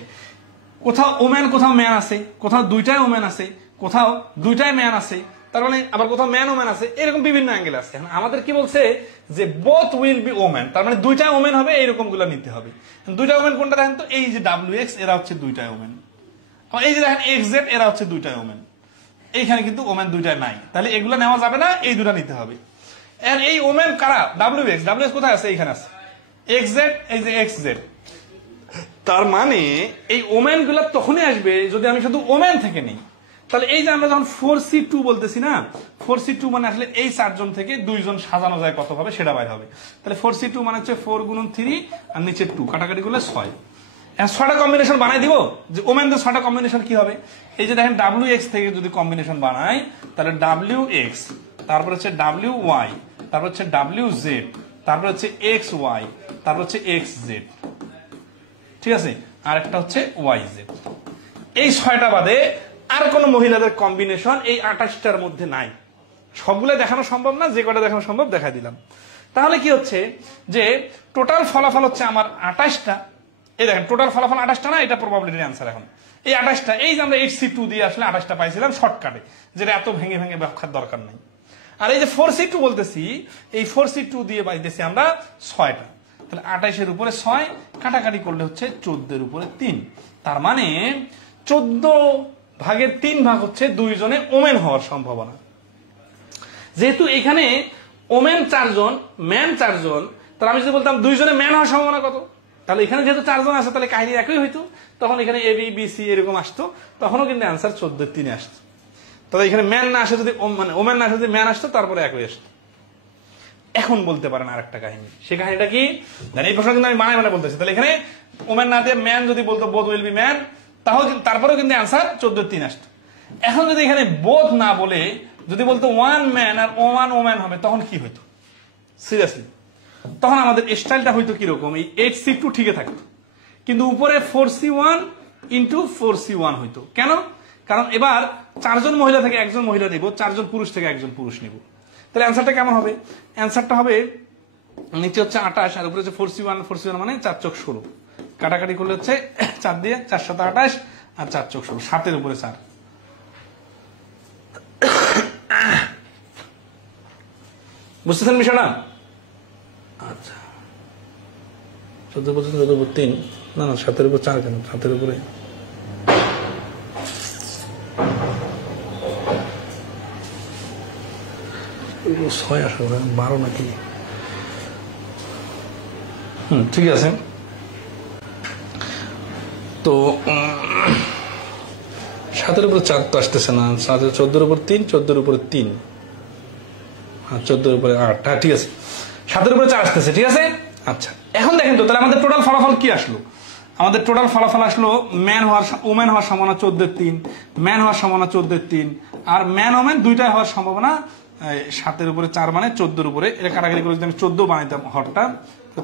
কোথাও ওম্যান কোথাও ম্যান আছে, কোথাও দুইটাই ওম্যান আছে, কোথাও দুইটাই ম্যান আছে, তার মানে আবার কোথাও ম্যান ওম্যান আছে, এরকম বিভিন্ন অ্যাঙ্গেল আছে। আমাদের কি বলছে যে বোথ উইল বি ওম্যান, তার মানে দুইটা ওম্যান হবে, এইরকম গুলো নিতে হবে। দুইটা ওম্যান কোনটা দেখেন তো, এই যে WX এরা হচ্ছে দুইটাই ওম্যান, এই যে দেখেন XZ এরা হচ্ছে দুইটাই ওম্যান। এইখানে কিন্তু ওম্যান দুইটাই নাই, তাহলে এগুলো নেওয়া যাবে না, এই দুটা নিতে হবে। আর এই ওম্যান কারা? WX কোথায় আছে? এইখানে আছে। XZ, এই যে XZ, তার মানে এই ওমেন গুলা তখনই আসবে যদি আমি শুধু ওমেন থেকে নিই। তাহলে এই যে আমরা যখন 4C2 বলতেছি না, 4C2 মানে আসলে এই 4 জন থেকে 2 জন সাজানো যায় কত ভাবে সেটা বাইর হবে। তাহলে 4C2 মানে হচ্ছে 4 গুণন 3 আর নিচে 2, কাটাকাটি করলে 6। এখন 6টা কম্বিনেশন বানাই দিব যে ওমেনদের 6টা কম্বিনেশন কি হবে। এই যে দেখেন WX থেকে যদি কম্বিনেশন বানাই, তাহলে WX, তারপর হচ্ছে WY, তারপর হচ্ছে WZ, তারপর হচ্ছে XY, তারপর হচ্ছে XZ, ঠিক আছে, আর একটা হচ্ছে YZ। এই 6টা বাদে আর কোন মহিলাদের কম্বিনেশন এই 28টার মধ্যে নাই। সবগুলো দেখানো সম্ভব না, যে কটা দেখানো সম্ভব দেখাই দিলাম। তাহলে কি হচ্ছে যে টোটাল ফলাফল হচ্ছে আমার 28টা। এই দেখেন টোটাল ফলাফল 28টা না, এটা প্রবাবিলিটির অ্যান্সার। এখন এই 28টা, এই যে আমরা 8C2 দিয়ে আসলে 28টা পাইছিলাম শর্টকাটে, যেটা এত ভেঙে ভেঙে ব্যাখ্যার দরকার নাই। আর এই যে 4C2 বলতেছি, এই 4C2 দিয়ে পাইতেছি আমরা 6টা। তাহলে 28-এর উপরে 6, কাটাকাটি করলে হচ্ছে 14-এর উপরে 3। তার মানে 14/3 ভাগ হচ্ছে 2 জনে ওমেন হওয়ার সম্ভাবনা। যেহেতু এখানে ওমেন 4 জন, ম্যান 4 জন, তাহলে আমি যদি বলতাম 2 জনে ম্যান হওয়ার সম্ভাবনা কত, তাহলে এখানে যেহেতু 4 জন আছে তাহলে কাহিনী একই হইতো। তখন এখানে AB BC এরকম আসতো, তখনও কিন্তু অ্যান্সার 14/3 আসতো। তাহলে এখানে ম্যান না আসে যদি, মানে ওমেন না আসে যদি ম্যান আসতো, তারপরে একই আসতো। এখন বলতে পারেন আর একটা কাহিনী, সে কাহিনীটা কি জানেন? এই প্রশ্ন কিন্তু আমি মানে বলতেছি। তাহলে এখানে ওমেন না দিয়ে ম্যান যদি বলতো বোথ উইল বি ম্যান, তাহলে তারপরেও কিন্তু অ্যান্সার 14/3 আসতো। এখন যদি এখানে বোথ না বলে যদি বলতো ওয়ান ম্যান আর ওয়ান ওম্যান হবে তখন কি হইতো? সিরিয়াসলি তখন আমাদের স্টাইলটা হয়তো কিরকম, এই 8C2 ঠিকই থাকতো, কিন্তু উপরে 4C1 ইন্টু 4C1 হইতো। কেন? কারণ এবার 4 জন মহিলা থেকে একজন মহিলা নিব, 4 জন পুরুষ থেকে একজন পুরুষ নিব। তাহলে অ্যান্সারটা কেমন হবে? অ্যান্সারটা হবে নিচে হচ্ছে 28 আর উপরে হচ্ছে 4C1 মানে 4 চোখ 16, কাটাকাটি করলে হচ্ছে 4 দিয়ে 4 7 28 আর 4 চোখ 16, 7 উপরে 4। বুঝতেছেন বিষয়টা? আচ্ছা 14 পর্যন্ত 14 উপর 3, না 7 উপর 4 কেন? 7 উপরে 6 আসে, 12 নাকি? ঠিক আছে। তো 7 উপরে 4 তো আসতেছে না, 14 উপর 3, 14 উপরে 3, 14 উপরে 8, হ্যাঁ ঠিক আছে, 7 উপরে 4 আসতেছে, ঠিক আছে। আচ্ছা এখন দেখেন তো, তাহলে আমাদের টোটাল ফলাফল কি আসলো? আমাদের টোটাল ফলাফল আসলো ওম্যান হওয়ার সম্ভাবনা 14/3, ম্যান হওয়ার সম্ভাবনা 14/3, আর ম্যান ওম্যান দুইটাই হওয়ার সম্ভাবনা 7 উপরে 4 মানে 14 উপরে, এটা কাটাকাটি করে যদি আমি 14 বানাইতাম হরটা,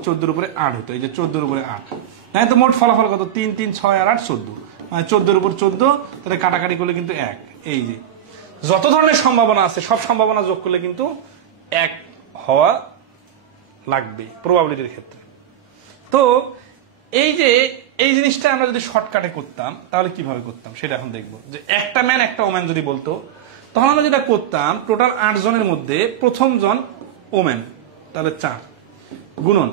14 উপরে 8 হতো, এই যে 14 উপরে 8, তাই তো মোট ফলাফল কত? 3 3 6 আর 8 14, মানে 14 উপর 14, তাহলে কাটাকাটি করলে কিন্তু 1। এই যে যত ধরনের সম্ভাবনা আছে সব সম্ভাবনা যোগ করলে কিন্তু 1 হওয়া লাগবে প্রবাবিলিটির ক্ষেত্রে। তো এই যে এই জিনিসটা আমরা যদি শর্টকাটে করতাম তাহলে কিভাবে করতাম সেটা এখন দেখবো। যে একটা ম্যান একটা ওম্যান যদি বলতো, তখন আমরা যেটা করতাম, টোটাল 8 জনের মধ্যে প্রথম জন ওম্যান, তাহলে 4 গুণন,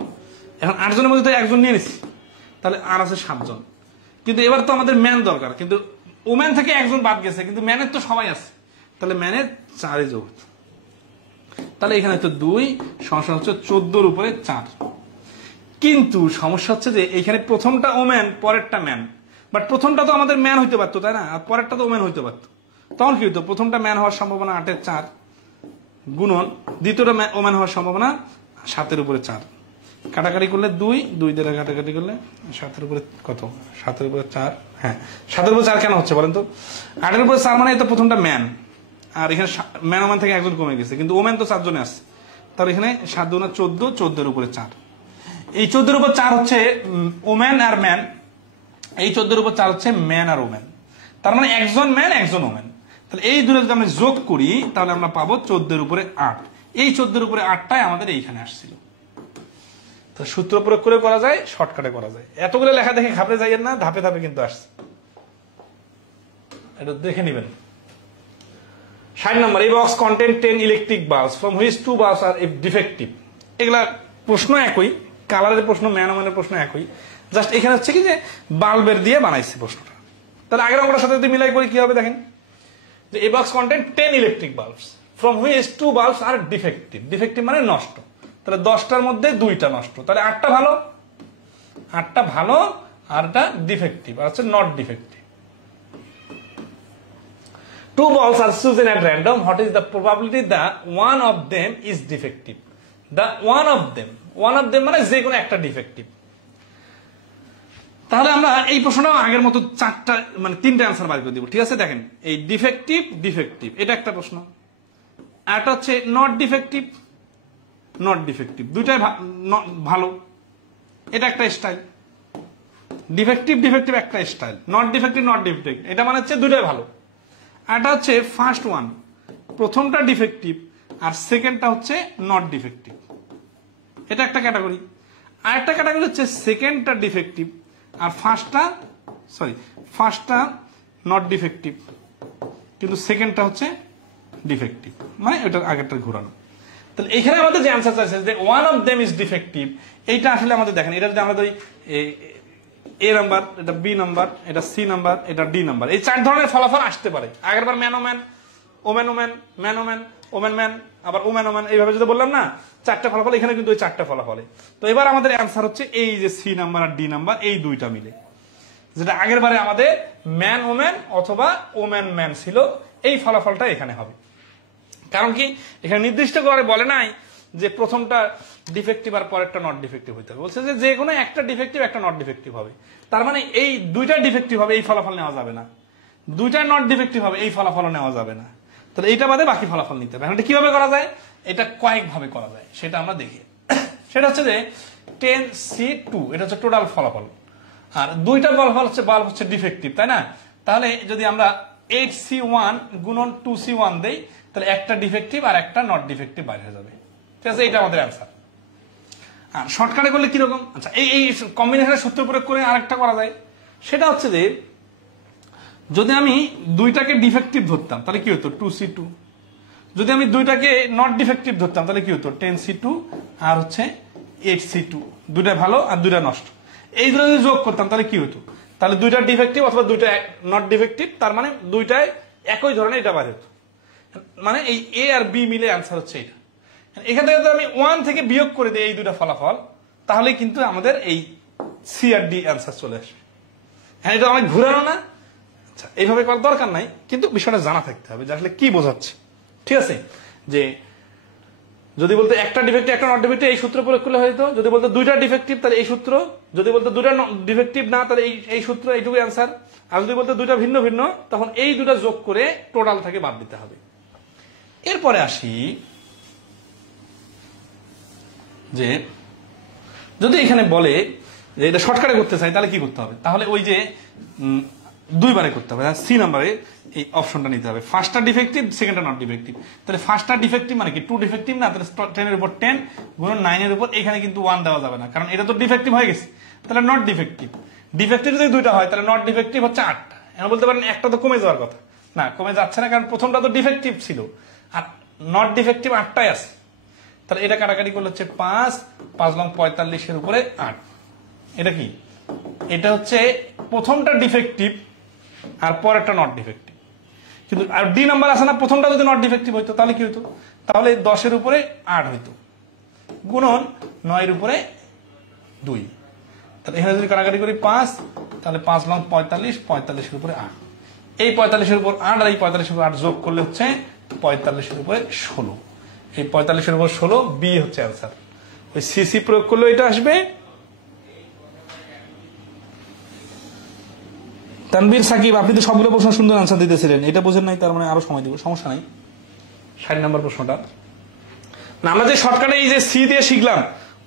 এখন 8 জনের মধ্যে তো একজন নিয়ে নিচ্ছি, তাহলে আর আছে 7 জন। কিন্তু এবার তো আমাদের ম্যান দরকার, কিন্তু ওম্যান থেকে একজন বাদ গেছে, কিন্তু ম্যানের তো সবাই আছে, তাহলে ম্যানের 4 যোগ হতো, তাহলে এখানে তো 2 সমস্যা হচ্ছে 14 উপরে 4। কিন্তু সমস্যা হচ্ছে যে এইখানে প্রথমটা ওম্যান পরেরটা ম্যান, বাট প্রথমটা তো আমাদের ম্যান হইতে পারতো, তাই না? আর পরেরটা তো ওম্যান হইতে পারতো, তখন কি হইতো? প্রথমটা ম্যান হওয়ার সম্ভাবনা 8 4 গুণন দ্বিতীয়টা ওম্যান হওয়ার সম্ভাবনা 7 উপরে 4, কাটাকাটি করলে 2 2 দিয়ে কাটাকাটি করলে 7 উপরে কত? 7 উপরে 4, হ্যাঁ 7 উপরে 4 কেন হচ্ছে বলেন তো? 8 উপরে 4 মানে তো প্রথমটা ম্যান, আর এখানে ম্যান ওম্যান থেকে একজন কমে গেছে, কিন্তু ওম্যান তো 7 জনে আছে, তাহলে এখানে 7 2 14, 14 উপরে 4, এই 14 উপর 4 হচ্ছে ওম্যান আর ম্যান, এই 14 উপর 4 হচ্ছে ম্যান আর ওম্যান, তার মানে একজন ম্যান একজন ওম্যান। তাহলে এই দুটো যদি আমরা যোগ করি তাহলে আমরা পাবো 14 উপরে 8, এই 14 উপরে 8টাই আমাদের এইখানে আসছিল। তো সূত্র প্রয়োগ করে করা যায়, শর্টকাটে করা যায়, এতগুলো লেখা দেখে ঘাবড়ে যাইয়েন না, ধাপে ধাপে কিন্তু আসছে, এটা দেখে নেবেন। 60 নম্বর, এই box content 10 electric bulbs from which 2 bulbs are defective. এগুলা প্রশ্ন একই, কালারের প্রশ্ন, ম্যান ওম্যানের প্রশ্ন একই, জাস্ট এখানে হচ্ছে কি যে বাল্বের দিয়ে বানাইছে প্রশ্নটা। তাহলে আগের অঙ্কটার সাথে যদি মিলাই করি কি হবে দেখেন, যে এই box content 10 electric bulbs from which 2 bulbs are defective. Defective মানে নষ্ট, তাহলে 10টার মধ্যে 2টা নষ্ট, তাহলে 8টা ভালো, 8টা ভালো আর এটা ডিফেক্টিভ, আর হচ্ছে not defective. 2 balls are chosen at random. What is the probability that one of them is defective? The one of them মানে যে কোনো একটা ডিফেক্টিভ। তাহলে আমরা এই প্রশ্নটাও আগের মতো 4টা মানে 3টা অ্যান্সার বার করে দিব, ঠিক আছে? দেখেন এই ডিফেক্টিভ এটা একটা প্রশ্ন, আর এটা হচ্ছে নট ডিফেক্টিভ, দুইটাই ভালো, এটা একটা স্টাইল। ডিফেক্টিভ একটা স্টাইল, নট ডিফেক্টিভ এটা মানে হচ্ছে দুইটাই ভালো। আর এটা হচ্ছে ফার্স্ট ওয়ান, প্রথমটা ডিফেক্টিভ আর সেকেন্ডটা হচ্ছে নট ডিফেক্টিভ, এটা একটা ক্যাটাগরি। আর একটা ক্যাটাগরি হচ্ছে সেকেন্ডটা ডিফেক্টিভ আর ফার্স্টটা নট ডিফেক্টিভ কিন্তু সেকেন্ডটা হচ্ছে ডিফেক্টিভ, মানে ওটার আগেরটা ঘোরানো। তাহলে এখানে আমাদের যে অ্যান্সার চাইছে যে one of them is defective, এইটা আসলে আমাদের দেখেন, এটা যদি আমরা এ নাম্বার, এটা বি নাম্বার, এটা সি নাম্বার, এটা ডি নাম্বার, এই 4 ধরনের ফলাফল আসতে পারে। আগেরবার man woman, woman woman, man woman, woman man, আবার ওম্যান ওম্যান, এইভাবে যদি বললাম না 4টা ফলাফল, এখানে কিন্তু ওই 4টা ফলাফলে। তো এবার আমাদের অ্যান্সার হচ্ছে এই যে সি নাম্বার আর ডি নাম্বার, এই দুইটা মিলে, যেটা আগের বারে আমাদের ম্যান ওম্যান অথবা ওম্যান ম্যান ছিল, এই ফলাফলটা এখানে হবে। কারণ কি এখানে নির্দিষ্ট করে বলে নাই যে প্রথমটা ডিফেক্টিভ আর পরেরটা নট ডিফেক্টিভ হইতে হবে, বলছে যে কোনো একটা ডিফেক্টিভ একটা নট ডিফেক্টিভ হবে। তার মানে এই দুইটা ডিফেক্টিভ হবে, এই ফলাফল নেওয়া যাবে না, দুইটা নট ডিফেক্টিভ হবে, এই ফলাফল নেওয়া যাবে না। তাহলে এইটা বাদে বাকি ফলাফল নিতে হবে। এটা কিভাবে করা যায়, এটা কয়েকভাবে করা যায় সেটা আমরা দেখি। সেটা হচ্ছে যে 10C2 এটা হচ্ছে টোটাল ফলাফল, আর দুইটা বাল্ব হচ্ছে ডিফেক্টিভ, তাই না? তাহলে যদি আমরা 8C1 গুণন 2C1 দেই তাহলে একটা ডিফেক্টিভ আর একটা নট ডিফেক্টিভ বাইরে হয়ে যাবে। ঠিক আছে, এটা আমাদের অ্যান্সার। আর শর্টকাটে করলে কিরকম, আচ্ছা এই কম্বিনেশনের সূত্র প্রয়োগ করে আরেকটা করা যায়। সেটা হচ্ছে যে যদি আমি দুইটাকে ডিফেক্টিভ ধরতাম তাহলে কি হতো 2C2, যদি আমি দুইটাকে নট ডিফেক্টিভ ধরতাম তাহলে কি হতো 10C2 আর হচ্ছে 8C2, দুইটা ভালো আর দুইটা নষ্ট। এই দুটো যদি যোগ করতাম তাহলে কি হতো, তাহলে দুইটা ডিফেক্টিভ অথবা দুইটা নট ডিফেক্টিভ, তার মানে দুইটাই একই ধরনের এটা বাইরে হতো, মানে এই এ আর বি মিলে অ্যান্সার হচ্ছে এটা। এখান থেকে যদি আমি 1 থেকে বিয়োগ করে দিই এই দুটা ফলাফল তাহলে কিন্তু আমাদের এই সি আর ডি অ্যান্সার চলে আসবে। হ্যাঁ, এটা অনেক ঘুরানো না? আচ্ছা, এইভাবে করার দরকার নাই, কিন্তু বিষয়টা জানা থাকতে হবে যে আসলে কি বোঝাচ্ছে। ঠিক আছে, যে যদি বলতে একটা ডিফেক্টিভ একটা নট ডিফেক্টিভ এই সূত্র প্রয়োগ করলে হয়তো, যদি বলতে দুইটা ডিফেক্টিভ তাহলে এই সূত্র, যদি বলতে দুইটা ডিফেক্টিভ না তাহলে এই সূত্র, এইটুকু অ্যান্সার। আর যদি বলতে দুইটা ভিন্ন ভিন্ন তখন এই দুটা যোগ করে টোটাল থেকে বাদ দিতে হবে। এরপরে আসি যে যদি এখানে বলে যে এটা শর্টকাটে করতে চাই তাহলে কি করতে হবে, তাহলে ওই যে দুইবারে করতে হবে, সি নাম্বারে এই অপশনটা নিতে হবে, ফার্স্টটা ডিফেক্টিভ সেকেন্ডটা নট ডিফেক্টিভ। তাহলে ফার্স্টটা ডিফেক্টিভ মানে কি 2 ডিফেক্টিভ না, তাহলে 10 এর উপর 10 গুণন 9 এর উপর, এখানে কিন্তু 1 দেওয়া যাবে না কারণ এটা তো ডিফেক্টিভ হয়ে গেছে, তাহলে নট ডিফেক্টিভ। ডিফেক্টিভ যদি দুইটা হয় তাহলে নট ডিফেক্টিভ হচ্ছে 8টা। এখন বলতে পারেন একটা তো কমে যাওয়ার কথা, না কমে যাচ্ছে না কারণ প্রথমটা তো ডিফেক্টিভ ছিল আর নট ডিফেক্টিভ 8টাই আছে। তাহলে এটা কাটাকাটি করলে হচ্ছে 5 5 লং 45 এর উপরে 8। এটা কি, এটা হচ্ছে প্রথমটা ডিফেক্টিভ আর পরেরটা নট ডিফেক্টিভ। কিন্তু আর ডি নাম্বার আছে না, প্রথমটা যদি নট ডিফেক্টিভ হইতো তাহলে কি হইতো, তাহলে 10 এর উপরে 8 হইতো গুণন 9 এর উপরে 2। তাহলে এখানে যদি কাটাকাটি করি 5, তাহলে 5 লং 45 45 এর উপরে 8। এই 45 এর উপর 8 আর এই 45 এর উপর 8 যোগ করলে হচ্ছে 45 এর উপরে 16। এই 45 এর উপর 16 বি হচ্ছে অ্যান্সার। ওই সিসি প্রয়োগ করলে এটা আসবে। তানবীর সাকিব, আপনি তো সবগুলো প্রশ্ন সুন্দর আনসার দিতেছিলেন, এটা বোঝেন নাই তার মানে আরো সময় দিব, সমস্যা নাই। 60 নম্বর প্রশ্নটা না, আমরা যে শর্টকাটে এই যে সি দিয়ে শিখলাম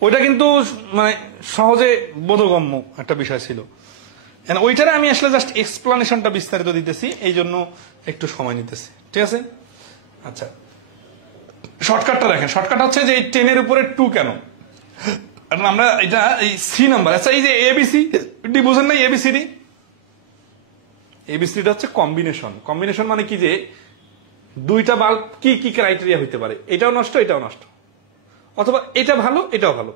ওইটা কিন্তু মানে সহজে বোধগম্য একটা বিষয় ছিল, ওইটারে আমি আসলে জাস্ট এক্সপ্লানেশনটা বিস্তারিত দিতেছি, এই জন্য একটু সময় নিতেছি। ঠিক আছে, আচ্ছা শর্টকাটটা দেখেন। শর্টকাট হচ্ছে যে 10 এর উপরে 2 কেন, আমরা এটা এই সি নাম্বার, আচ্ছা এই যে এবিসি ডি বোঝেন নাই, এবিসিডি এবিসিডি হচ্ছে কম্বিনেশন। কম্বিনেশন মানে কি যে দুইটা বাল্ব কি কি ক্রাইটেরিয়া হইতে পারে, এটাও নষ্ট এটাও নষ্ট, অথবা এটা ভালো এটাও ভালো,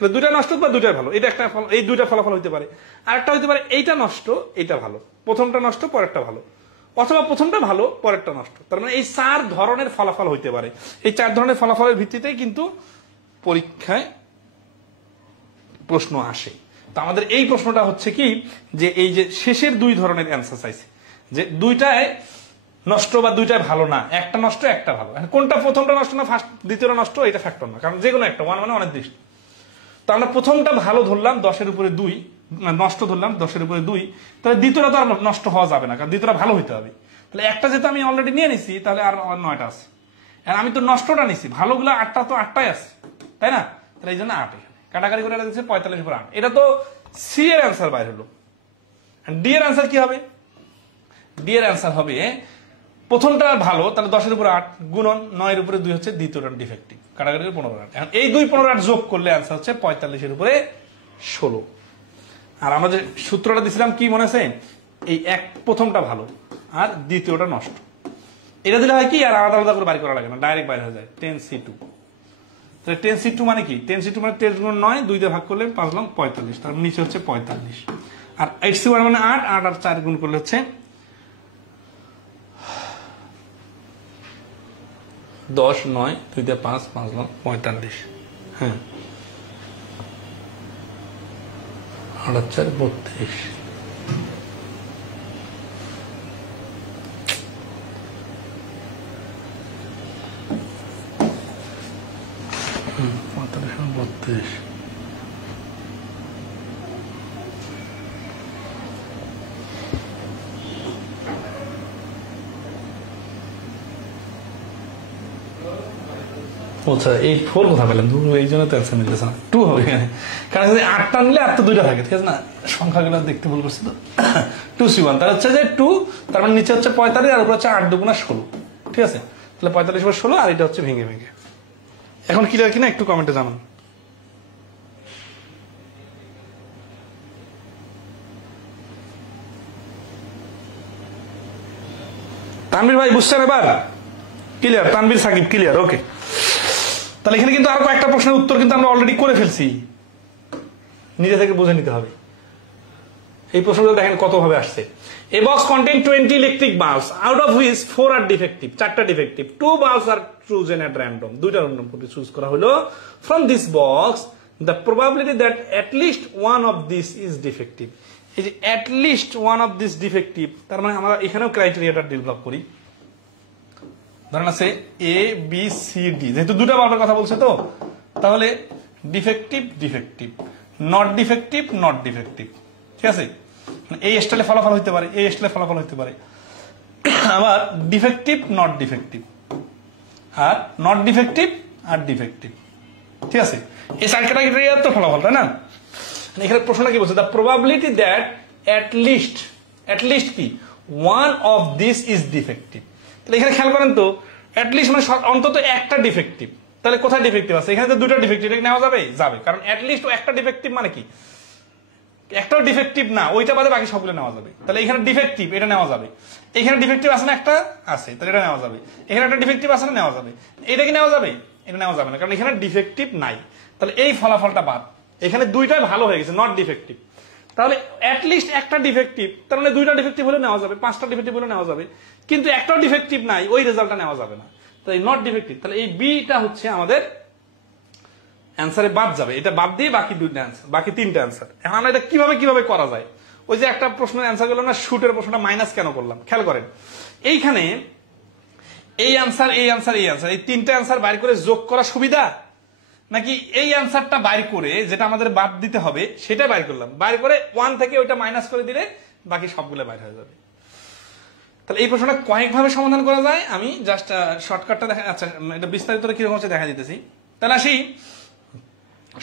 দুইটা নষ্ট বা দুইটা ভালো, এটা একটা এই দুইটা ফলাফল হইতে পারে। আর একটা হইতে পারে এইটা নষ্ট এইটা ভালো, প্রথমটা নষ্ট পরেরটা ভালো, অথবা প্রথমটা ভালো পরেরটা নষ্ট। তার মানে এই 4 ধরনের ফলাফল হইতে পারে। এই 4 ধরনের ফলাফলের ভিত্তিতেই কিন্তু পরীক্ষায় প্রশ্ন আসে। তো আমাদের এই প্রশ্নটা হচ্ছে কি যে এই যে শেষের 2 ধরনের অ্যান্সার চাইছে, যে দুইটায় নষ্ট বা দুইটায় ভালো না, একটা নষ্ট একটা ভালো। কোনটা প্রথমটা নষ্ট না ফার্স্ট দ্বিতীয়টা নষ্ট এটা ফ্যাক্টর না, কারণ যে কোনো একটা 1 মানে অনির্দিষ্ট। তো আমরা প্রথমটা ভালো ধরলাম 10 এর উপরে 2, নষ্ট ধরলাম 10 এর উপরে 2, তাহলে দ্বিতীয়টা তো আর নষ্ট হওয়া যাবে না কারণ দ্বিতীয়টা ভালো হইতে হবে। তাহলে একটা যেহেতু আমি অলরেডি নিয়ে নিছি তাহলে আর 9টা আছে, আর আমি তো নষ্টটা নিছি, ভালোগুলো 8টা তো 8টাই আছে, তাই না? তাহলে এই জন্য 8 এখানে কাটাকাটি করে দিচ্ছে 45 উপর 8। এটা তো সি এর অ্যান্সার বাইর হলো। ডি এর অ্যান্সার কি হবে? ডি এর অ্যান্সার হবে প্রথমটা ভালো, তাহলে 10 এর উপর 8 গুণন 9 এর উপরে 2 হচ্ছে দ্বিতীয়টা ডিফেক্টিভ, কাটাকাটি 15 8। এখন এই 2 15 8 যোগ করলে অ্যান্সার হচ্ছে 45 এর উপরে 16। আর আমরা যে সূত্রটা দিছিলাম কি মনে আছে, এই প্রথমটা ভালো আর দ্বিতীয়টা নষ্ট, এটা দিলে হয় কি আর আলাদা আলাদা করে বাইর করা লাগে না, ডাইরেক্ট বাইর হয়ে যায় 10C2। তাহলে 10C2 মানে কি, 10C2 মানে 10 গুণ 9 2 দিয়ে ভাগ করলে 5 লং 45, তার নিচে হচ্ছে 45। আর 8C1 মানে 8 8 আর 4 গুণ করলে হচ্ছে 10 9 2 দিয়ে 5 5 লং 45। হ্যাঁ 8 4 32। আচ্ছা 8 4 কোথা পেলেন? এই জন্য তো অ্যান্সার মিলতেছে না, 2 হবে এখানে, কারণ যদি 8টা নিলে 8 তো 2টা থাকে, ঠিক আছে না, সংখ্যাগুলো দেখতে ভুল করছি তো। 2C1 তাহলে হচ্ছে যে 2, তার মানে নিচে হচ্ছে 45 আর উপরে হচ্ছে 8 2 16, ঠিক আছে, তাহলে 45 বার 16 আর এটা হচ্ছে ভেঙে ভেঙে। এখন ক্লিয়ার কিনা একটু কমেন্টে জানান। তানভীর ভাই বুঝছেন এবার? ক্লিয়ার? তানভীর সাকিব ক্লিয়ার? ওকে। তাহলে এখানে কিন্তু আরো কয়েকটা প্রশ্নের উত্তর কিন্তু আমরা অলরেডি করে ফেলছি, নিজে থেকে বুঝে নিতে হবে। এই প্রশ্নগুলো দেখেন কত ভাবে আসছে। A box contain 20 electric bulbs out of which 4 are defective, 4টা defective, 2 bulbs are chosen at random, দুইটা random করে চুজ করা হলো। From this box the probability that at least one of this is defective, এই যে at least one of this defective, তার মানে আমরা এখানেও ক্রাইটেরিয়াটা ডেভেলপ করি। ধরেন আছে A B C D, যেহেতু দুটো বাল্বের কথা বলছে তো, তাহলে defective defective, not defective not defective, ঠিক আছে, এই স্টাইলে ফলাফল হইতে পারে, এই স্টাইলে ফলাফল হইতে পারে, আবার ডিফেক্টিভ নট ডিফেক্টিভ, আর নট ডিফেক্টিভ আর ডিফেক্টিভ, ঠিক আছে, এই চার ক্রাইটেরিয়ার তো ফলাফল, তাই না? এখানে প্রশ্নটা কি বলছে? The probability that at least কি one of this is defective. তাহলে এখানে খেয়াল করেন তো, অ্যাট লিস্ট মানে অন্তত একটা ডিফেক্টিভ, তাহলে কোথায় ডিফেক্টিভ আছে? এখানে তো দুটো ডিফেক্টিভ, এটা নেওয়া যাবে, যাবে, কারণ অ্যাট লিস্ট একটা ডিফেক্টিভ মানে কি, একটাও ডিফেক্টিভ না, ওইটা বাদে বাকি সবগুলো নেওয়া যাবে। তাহলে এখানে ডিফেক্টিভ, এটা নেওয়া যাবে। এখানে ডিফেক্টিভ আছে না, একটা আছে, তাহলে এটা নেওয়া যাবে। এখানে একটা ডিফেক্টিভ আছে না, নেওয়া যাবে। এটা কি নেওয়া যাবে? এটা নেওয়া যাবে না, কারণ এখানে ডিফেক্টিভ নাই। তাহলে এই ফলাফলটা বাদ। এখানে দুইটাই ভালো হয়ে গেছে, নট ডিফেক্টিভ। তাহলে অ্যাট লিস্ট একটা ডিফেক্টিভ, তার মানে দুইটা ডিফেক্টিভ হলে নেওয়া যাবে, 5টা ডিফেক্টিভ হলে নেওয়া যাবে, কিন্তু একটাও ডিফেক্টিভ নাই, ওই রেজাল্টটা নেওয়া যাবে না। তাই নট ডিফেক্টিভ, তাহলে এই বিটা হচ্ছে আমাদের অ্যান্সারে বাদ যাবে। এটা বাদ দিয়ে বাকি দুইটা অ্যান্সার, বাকি 3টা অ্যান্সার। এখন আমরা এটা কিভাবে করা যায়? ওই যে একটা প্রশ্নের অ্যান্সার করলাম না, শুটের প্রশ্নটা মাইনাস কেন করলাম, খেয়াল করেন। এইখানে এই অ্যান্সার, এই অ্যান্সার, এই অ্যান্সার, এই 3টা অ্যান্সার বাইর করে যোগ করা সুবিধা, নাকি এই অ্যান্সারটা বাইর করে যেটা আমাদের বাদ দিতে হবে সেটা বাইর করলাম, বাইর করে 1 থেকে ওইটা মাইনাস করে দিলে বাকি সবগুলো বাইর হয়ে যাবে। তাহলে এই প্রশ্নটা কয়েকভাবে সমাধান করা যায়, আমি জাস্ট শর্টকাটটা দেখা, আচ্ছা এটা বিস্তারিত কিরকম হচ্ছে দেখা দিতেছি। তাহলে আসি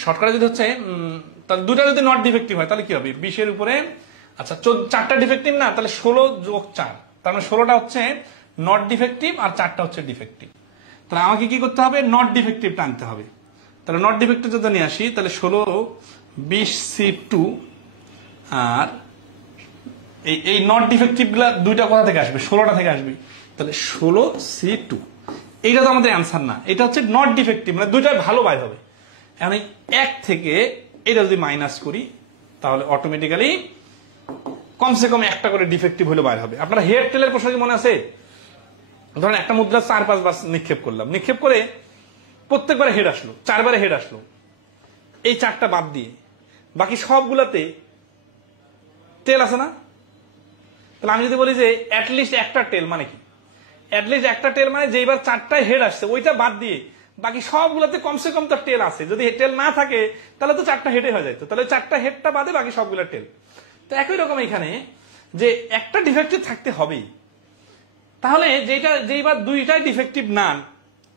শর্টকাটে, যদি হচ্ছে তাহলে দুটা যদি নট ডিফেক্টিভ হয় তাহলে কি হবে? 20 উপরে, আচ্ছা 4টা ডিফেক্টিভ না, তাহলে 16 যোগ 4, তার মানে 16টা হচ্ছে নট ডিফেক্টিভ আর 4টা হচ্ছে ডিফেক্টিভ। তাহলে আমাকে কি করতে হবে? নট ডিফেক্টিভটা আনতে হবে। তাহলে নট ডিফেক্টিভ যদি নিয়ে আসি, তাহলে 16 20C2, আর এই নট ডিফেক্টিভ গুলা দুইটা কোথা থেকে আসবে? 16টা থেকে আসবে। তাহলে 16C2, এইটা তো আমাদের অ্যান্সার না, এটা হচ্ছে নট ডিফেক্টিভ, মানে দুইটাই ভালো বাইর হবে। এখন 1 থেকে এটা যদি মাইনাস করি, তাহলে অটোমেটিক্যালি কমসে কম একটা করে ডিফেক্টিভ হলে বাইর হবে। আপনারা হেড টেলের প্রশ্ন কি মনে আছে? ধরেন একটা মুদ্রা 4-5 বার নিক্ষেপ করলাম, নিক্ষেপ করে প্রত্যেকবারে হেড আসলো, 4 বারে হেড আসলো, এই 4টা বাদ দিয়ে বাকি সবগুলাতে টেল আছে না? তাহলে আমি যদি বলি যে অ্যাটলিস্ট একটা টেল মানে কি? অ্যাটলিস্ট একটা টেল মানে যেইবার 4টায় হেড আসছে ওইটা বাদ দিয়ে বাকি সবগুলোতে কমসে কম তো টেল আছে। যদি টেল না থাকে তাহলে তো 4টা হেডে হয়ে যেত, তাহলে 4টা হেডটা বাদে বাকি সবগুলো টেল। তো একই রকম এখানে যে একটা ডিফেক্টিভ থাকতে হবেই, তাহলে যেইবার দুইটাই ডিফেক্টিভ না,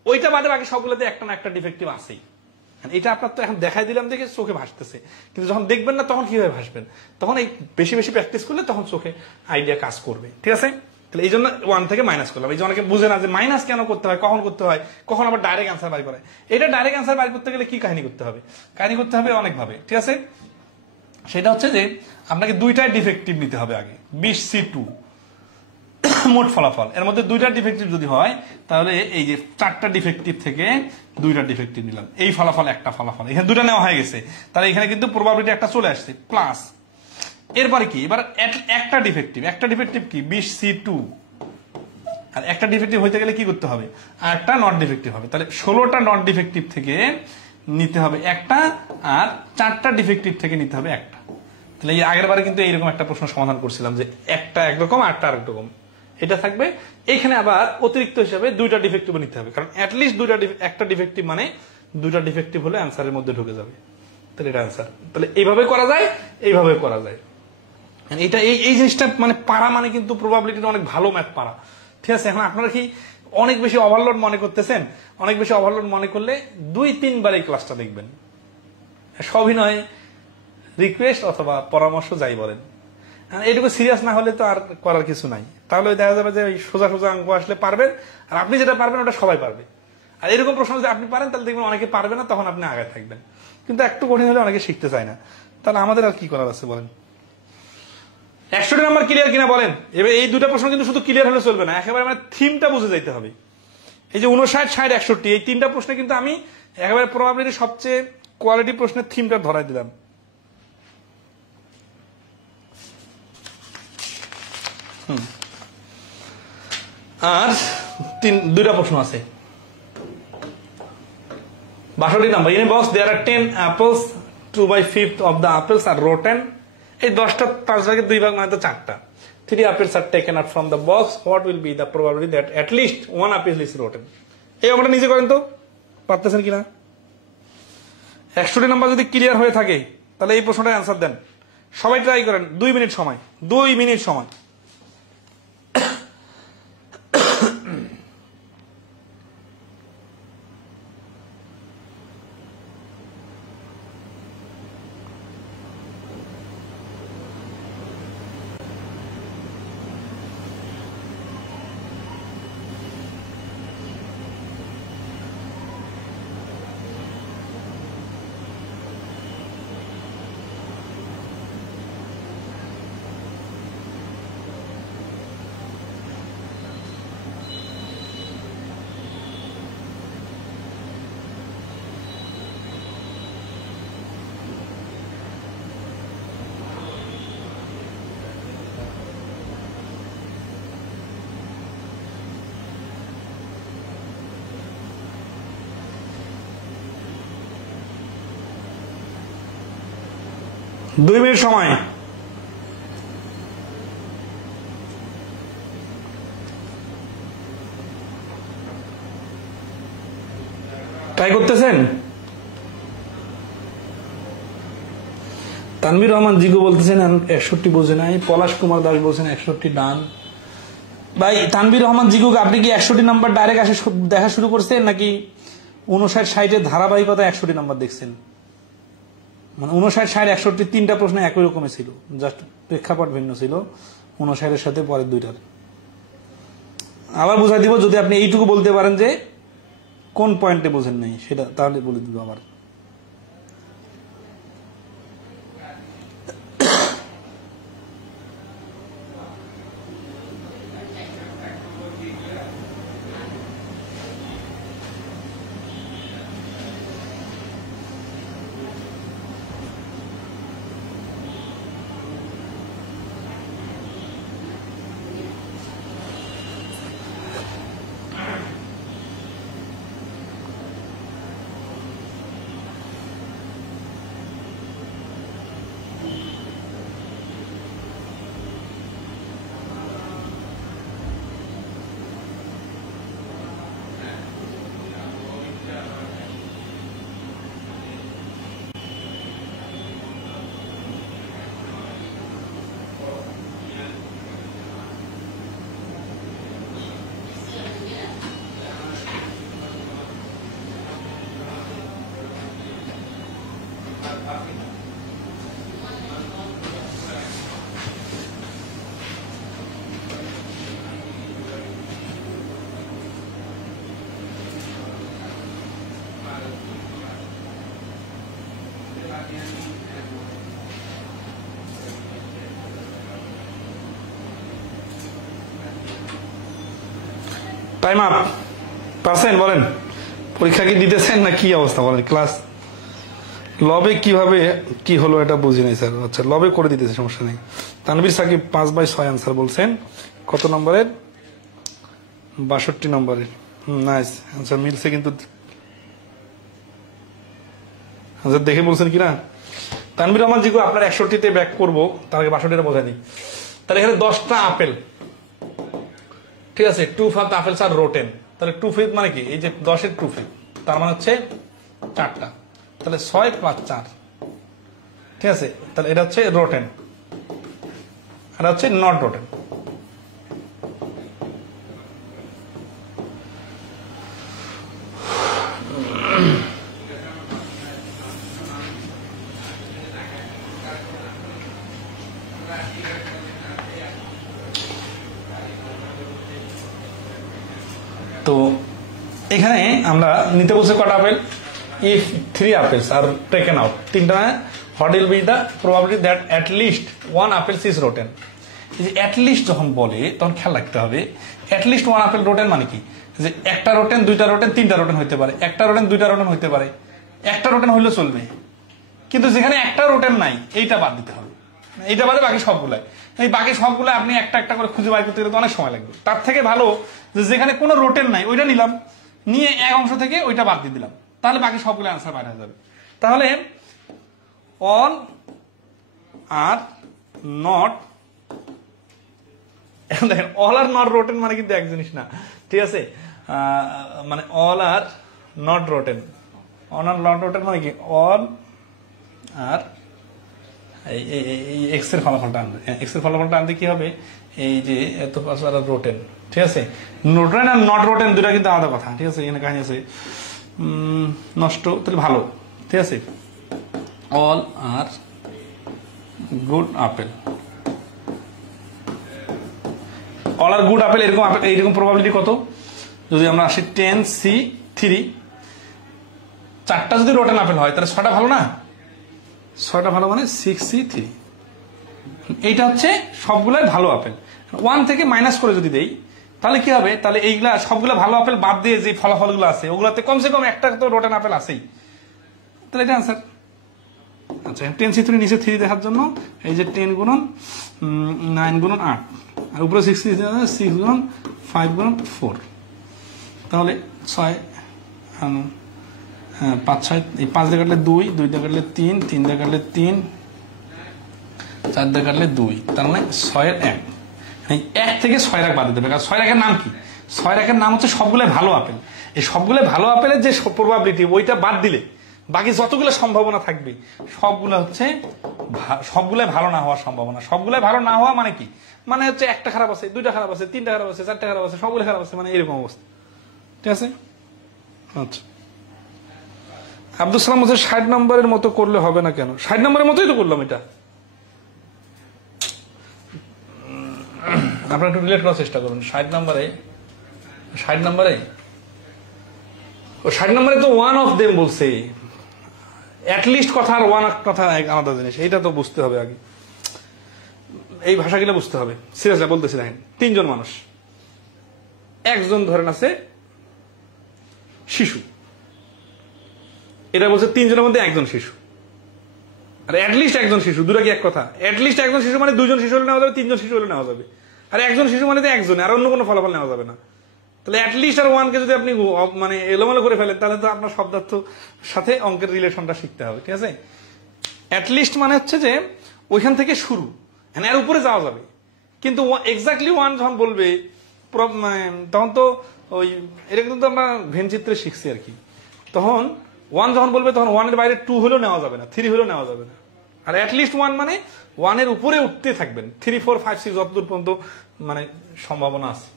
ওইটা বাদে বাকি সবগুলোতে একটা না একটা ডিফেক্টিভ আছেই। এটা আপনার তো এখন দেখাই দিলাম দেখে চোখে ভাসতেছে, কিন্তু যখন দেখবেন না তখন কিভাবে ভাসবেন? তখন এই বেশি বেশি প্র্যাকটিস করলে তখন চোখে আইডিয়া কাজ করবে, ঠিক আছে? তাহলে এই জন্য 1 থেকে মাইনাস করলাম। এই যে অনেকে বুঝে না যে মাইনাস কেন করতে হয়, কখন করতে হয়, কখন আবার ডাইরেক্ট অ্যান্সার বাই করে। এটা ডাইরেক্ট অ্যান্সার বাই করতে গেলে কি কাহিনী করতে হবে? কাহিনী করতে হবে অনেকভাবে, ঠিক আছে? সেটা হচ্ছে যে আপনাকে দুইটাই ডিফেক্টিভ নিতে হবে আগে, 20C2 মোট ফলাফল, এর মধ্যে দুইটা ডিফেক্টিভ যদি হয় তাহলে এই যে 4টা ডিফেক্টিভ থেকে দুইটা ডিফেক্টিভ নিলাম, এই ফলাফল একটা ফলাফল, এখানে দুটা নেওয়া হয়ে গেছে, তাহলে এখানে কিন্তু প্রবাবিলিটি একটা চলে আসছে প্লাস। এরপরে কি? এবার একটা ডিফেক্টিভ কি? 20C2, আর একটা ডিফেক্টিভ হইতে গেলে কি করতে হবে? আর একটা নট ডিফেক্টিভ হবে, তাহলে 16টা নট ডিফেক্টিভ থেকে নিতে হবে একটা, আর 4টা ডিফেক্টিভ থেকে নিতে হবে একটা। তাহলে এই আগের বারে কিন্তু এইরকম একটা প্রশ্ন সমাধান করছিলাম যে একটা একরকম আর একটা আরেক রকম, এটা থাকবে। এইখানে আবার অতিরিক্ত হিসাবে দুইটা ডিফেক্টিভ নিতে হবে, কারণ অ্যাটলিস্ট একটা ডিফেক্টিভ মানে দুইটা ডিফেক্টিভ হলে অ্যান্সারের মধ্যে ঢুকে যাবে, তাহলে এটা অ্যান্সার। তাহলে এইভাবে করা যায়, এইভাবে করা যায়। এটা এই জিনিসটা মানে পারা মানে কিন্তু প্রবাবিলিটিটা অনেক ভালো ম্যাথ পারা, ঠিক আছে? এখন আপনারা কি অনেক বেশি ওভারলোড মনে করতেছেন, অনেক বেশি ওভারলোড মনে করলে 2-3 বার এই ক্লাসটা দেখবেন। সবিনয় রিকোয়েস্ট অথবা পরামর্শ যাই বলেন, এইটুকু সিরিয়াস না হলে তো আর করার কিছু নাই। তাহলে দেখা যাবে যে সোজা সোজা অঙ্ক আসলে পারবেন, আর আপনি যেটা পারবেন ওটা সবাই পারবে। আর এরকম প্রশ্ন যদি আপনি পারেন তাহলে দেখবেন অনেকে পারবে না, তখন আপনি আগে থাকবেন। কিন্তু একটু কঠিন হলে অনেকে শিখতে চায় না, তাহলে আমাদের আর কি করার আছে বলেন? 100টি নাম্বার ক্লিয়ার কিনা বলেন? এবার এই দুটা প্রশ্ন কিন্তু শুধু ক্লিয়ার হলে চলবে না, একেবারে মানে থিমটা বুঝে যাইতে হবে। এই যে 59, 60, 61 এই তিনটা প্রশ্নে কিন্তু আমি একেবারে প্রবাবিলিটি সবচেয়ে কোয়ালিটি প্রশ্নের থিমটা ধরাই দিলাম। আর দুইটা প্রশ্ন আছে। 62 নাম্বার, in a box there are 10 apples, 2/5 of the apples are rotten. এই 10টা 5 ভাগের 2 ভাগ মানে তো 4টা। 3 apples are taken out from the box. What will be the probability that at least 1 apple is rotten? এই আমরা নিজে করেন তো, পারতেছেন কিনা? 100টি নাম্বার যদি ক্লিয়ার হয়ে থাকে তাহলে এই প্রশ্নটা অ্যান্সার দেন। সবাই ট্রাই করেন, 2 মিনিট সময়, 2 মিনিট সময়। দুই মিনিট সময়। ট্রাই করতেছেন? তানভীর রহমান জিগু বলতেছেন 61 বোঝে নাই। পলাশ কুমার দাস বলছেন 61 ডান। ভাই তানভীর রহমান জিগু, আপনি কি 61 নাম্বার ডাইরেক্ট আসে দেখা শুরু করছেন, নাকি 59, 60 ধারাবাহিকতা 61 নাম্বার দেখছেন? মানে 59, 60, 61 তিনটা প্রশ্ন একই রকমের ছিল, জাস্ট প্রেক্ষাপট ভিন্ন ছিল 59-এর সাথে পরের দুইটার। আবার বুঝাই দিব, যদি আপনি এইটুকু বলতে পারেন যে কোন পয়েন্টে বোঝেন নাই সেটা, তাহলে বলে দিব আবার। Time up. পারছেন? বলেন, পরীক্ষা কি দিতেছেন না কি অবস্থা বলেন? ক্লাস লবে কিভাবে কি হলো এটা বুঝি নাই স্যার। আচ্ছা, লবে করে দিতেছে, সমস্যা নেই। তানভীর সাকিব 5/6 আনসার বলছেন। কত নম্বরের? 62 নম্বরের। নাইস আনসার, মিলছে কিন্তু। আনসার দেখে বলছেন কিনা? তানভীর রহমান জিগু, আপনার 61তে ব্যাক করবো, তার আগে 62টা বোঝাই দিই। তাহলে এখানে 10টা আপেল, ঠিক আছে, 2/5 apples are rotten। তাহলে 2/5 মানে কি? এই যে 10-এর 2/5, তার মানে হচ্ছে 4টা। তাহলে 6 + 4, ঠিক আছে। তাহলে এটা হচ্ছে রোটেন, এটা হচ্ছে নট রোটেন। তো এখানে আমরা নিতে বলছে কটা apple, if 3 apples are taken out, তিনটা, what will be the probability that at least 1 apple is rotten? এই যে at least যখন বলে তখন খেয়াল রাখতে হবে at least 1 apple rotten মানে কি, যে একটা রোটেন, দুইটা রোটেন, তিনটা রোটেন হইতে পারে, একটা রোটেন, দুইটা রোটেন হইতে পারে, একটা রোটেন হইলে চলবে, কিন্তু যেখানে একটা রোটেন নাই এইটা বাদ দিতে হবে, এইটা বাদে বাকি সবগুলাই। এই বাকি সবগুলো আপনি একটা একটা করে খুঁজে বাই করতে গেলে তো অনেক সময় লাগবে। তার থেকে ভালো যে যেখানে কোনো রোটেন নাই ওইটা নিলাম, নিয়ে এক অংশ থেকে ওইটা বাদ দিয়ে দিলাম, তাহলে বাকি সবগুলো আনসার বাইরে হয়ে যাবে। তাহলে অল আর নট, দেখেন অল আর নট রোটেন মানে কিন্তু এক জিনিস না, ঠিক আছে? মানে all are not rotten, all are not rotten মানে কি, অল আর এই এক্স এর ফলাফলটা আনবে, এক্স এর ফলাফলটা আনতে কি হবে, এই যে এত পাঁচ আর রোটেন, ঠিক আছে? রোটেন আর নট রোটেন দুটা কিন্তু আলাদা কথা, ঠিক আছে? এখানে কাহিনী আছে নষ্ট, তাহলে ভালো, ঠিক আছে? অল আর গুড আপেল, অল আর গুড আপেল এরকম এইরকম প্রবাবিলিটি কত, যদি আমরা আসি 10C3, 4টা যদি রোটেন আপেল হয় তাহলে 6টা ভালো না, 6টা ভালো মানে 6C3, এইটা হচ্ছে সবগুলাই ভালো আপেল। 1 থেকে মাইনাস করে যদি দেই তাহলে কি হবে, তাহলে এইগুলা সবগুলো ভালো আপেল বাদ দিয়ে যে ফলাফলগুলো আছে ওগুলাতে কমসে কম একটা তো রোটেন আপেল আছেই, তাহলে এটা আনসার। আচ্ছা 10C3 নিচে 3 দেখার জন্য এই যে 10 গুণন 9 গুণন 8 আর উপরে 6 গুণন 5 গুণন 4, তাহলে 6 5 6, এই 5 দিয়ে কাটলে 2, 2 দিয়ে কাটলে 3, 3 দিয়ে কাটলে 3, 4 দিয়ে কাটলে 2, তার মানে 6 এর 1, এই 1 থেকে 6 রাখ বাদ দিতে হবে। কারণ 6 রাখের নাম কি, 6 রাখের নাম হচ্ছে সবগুলোই ভালো আপেল। এই সবগুলো ভালো আপেলের যে প্রবাবিলিটি ওইটা বাদ দিলে বাকি যতগুলো সম্ভাবনা থাকবে সবগুলো হচ্ছে সবগুলাই ভালো না হওয়ার সম্ভাবনা। সবগুলাই ভালো না হওয়া মানে কি, মানে হচ্ছে একটা খারাপ আছে, দুইটা খারাপ আছে, তিনটা খারাপ আছে, চারটা খারাপ আছে, সবগুলো খারাপ আছে, মানে এরকম অবস্থা, ঠিক আছে? আচ্ছা আব্দুল সালাম বলছে 60 নম্বরের মতো করলে হবে না কেন? 60 নম্বরের মতোই তো করলাম এটা, আপনারা একটু রিলেট করার চেষ্টা করুন। 60 নম্বরে ও 60 নম্বরে তো ওয়ান অফ দেম বলছে, অ্যাটলিস্ট কথা আর ওয়ান কথা আলাদা জিনিস, এইটা তো বুঝতে হবে আগে, এই ভাষাগুলো বুঝতে হবে। সিরিয়াসলি বলতেছি, দেখেন 3 জন মানুষ, একজন ধরেন আছে শিশু, এটা বলছে 3 জনের মধ্যে একজন শিশু, আর অ্যাটলিস্ট একজন শিশু, দুটা কি এক কথা? অ্যাটলিস্ট একজন শিশু মানে 2 জন শিশু হলে নেওয়া যাবে, 3 জন শিশু হলে নেওয়া যাবে, আর একজন শিশু মানে তো একজনে, আর অন্য কোনো ফলাফল নেওয়া যাবে না। তাহলে অ্যাটলিস্ট আর ওয়ানকে যদি আপনি মানে এলোমেলো করে ফেলেন তাহলে তো আপনার শব্দার্থ সাথে অঙ্কের রিলেশনটা শিখতে হবে, ঠিক আছে? অ্যাটলিস্ট মানে হচ্ছে যে ওইখান থেকে শুরু, এর উপরে যাওয়া যাবে, কিন্তু এক্স্যাক্টলি ওয়ান যখন বলবে তখন তো ওই এটা কিন্তু আমরা ভেন চিত্রে শিখছি আর কি, তখন ওয়ান যখন বলবে তখন 1 এর বাইরে 2 হলেও নেওয়া যাবে না, 3 হলেও নেওয়া যাবে না। আর অ্যাটলিস্ট ওয়ান মানে 1 এর উপরে উঠতে থাকবেন, 3 4 5 6 যতদূর পর্যন্ত মানে সম্ভাবনা আছে।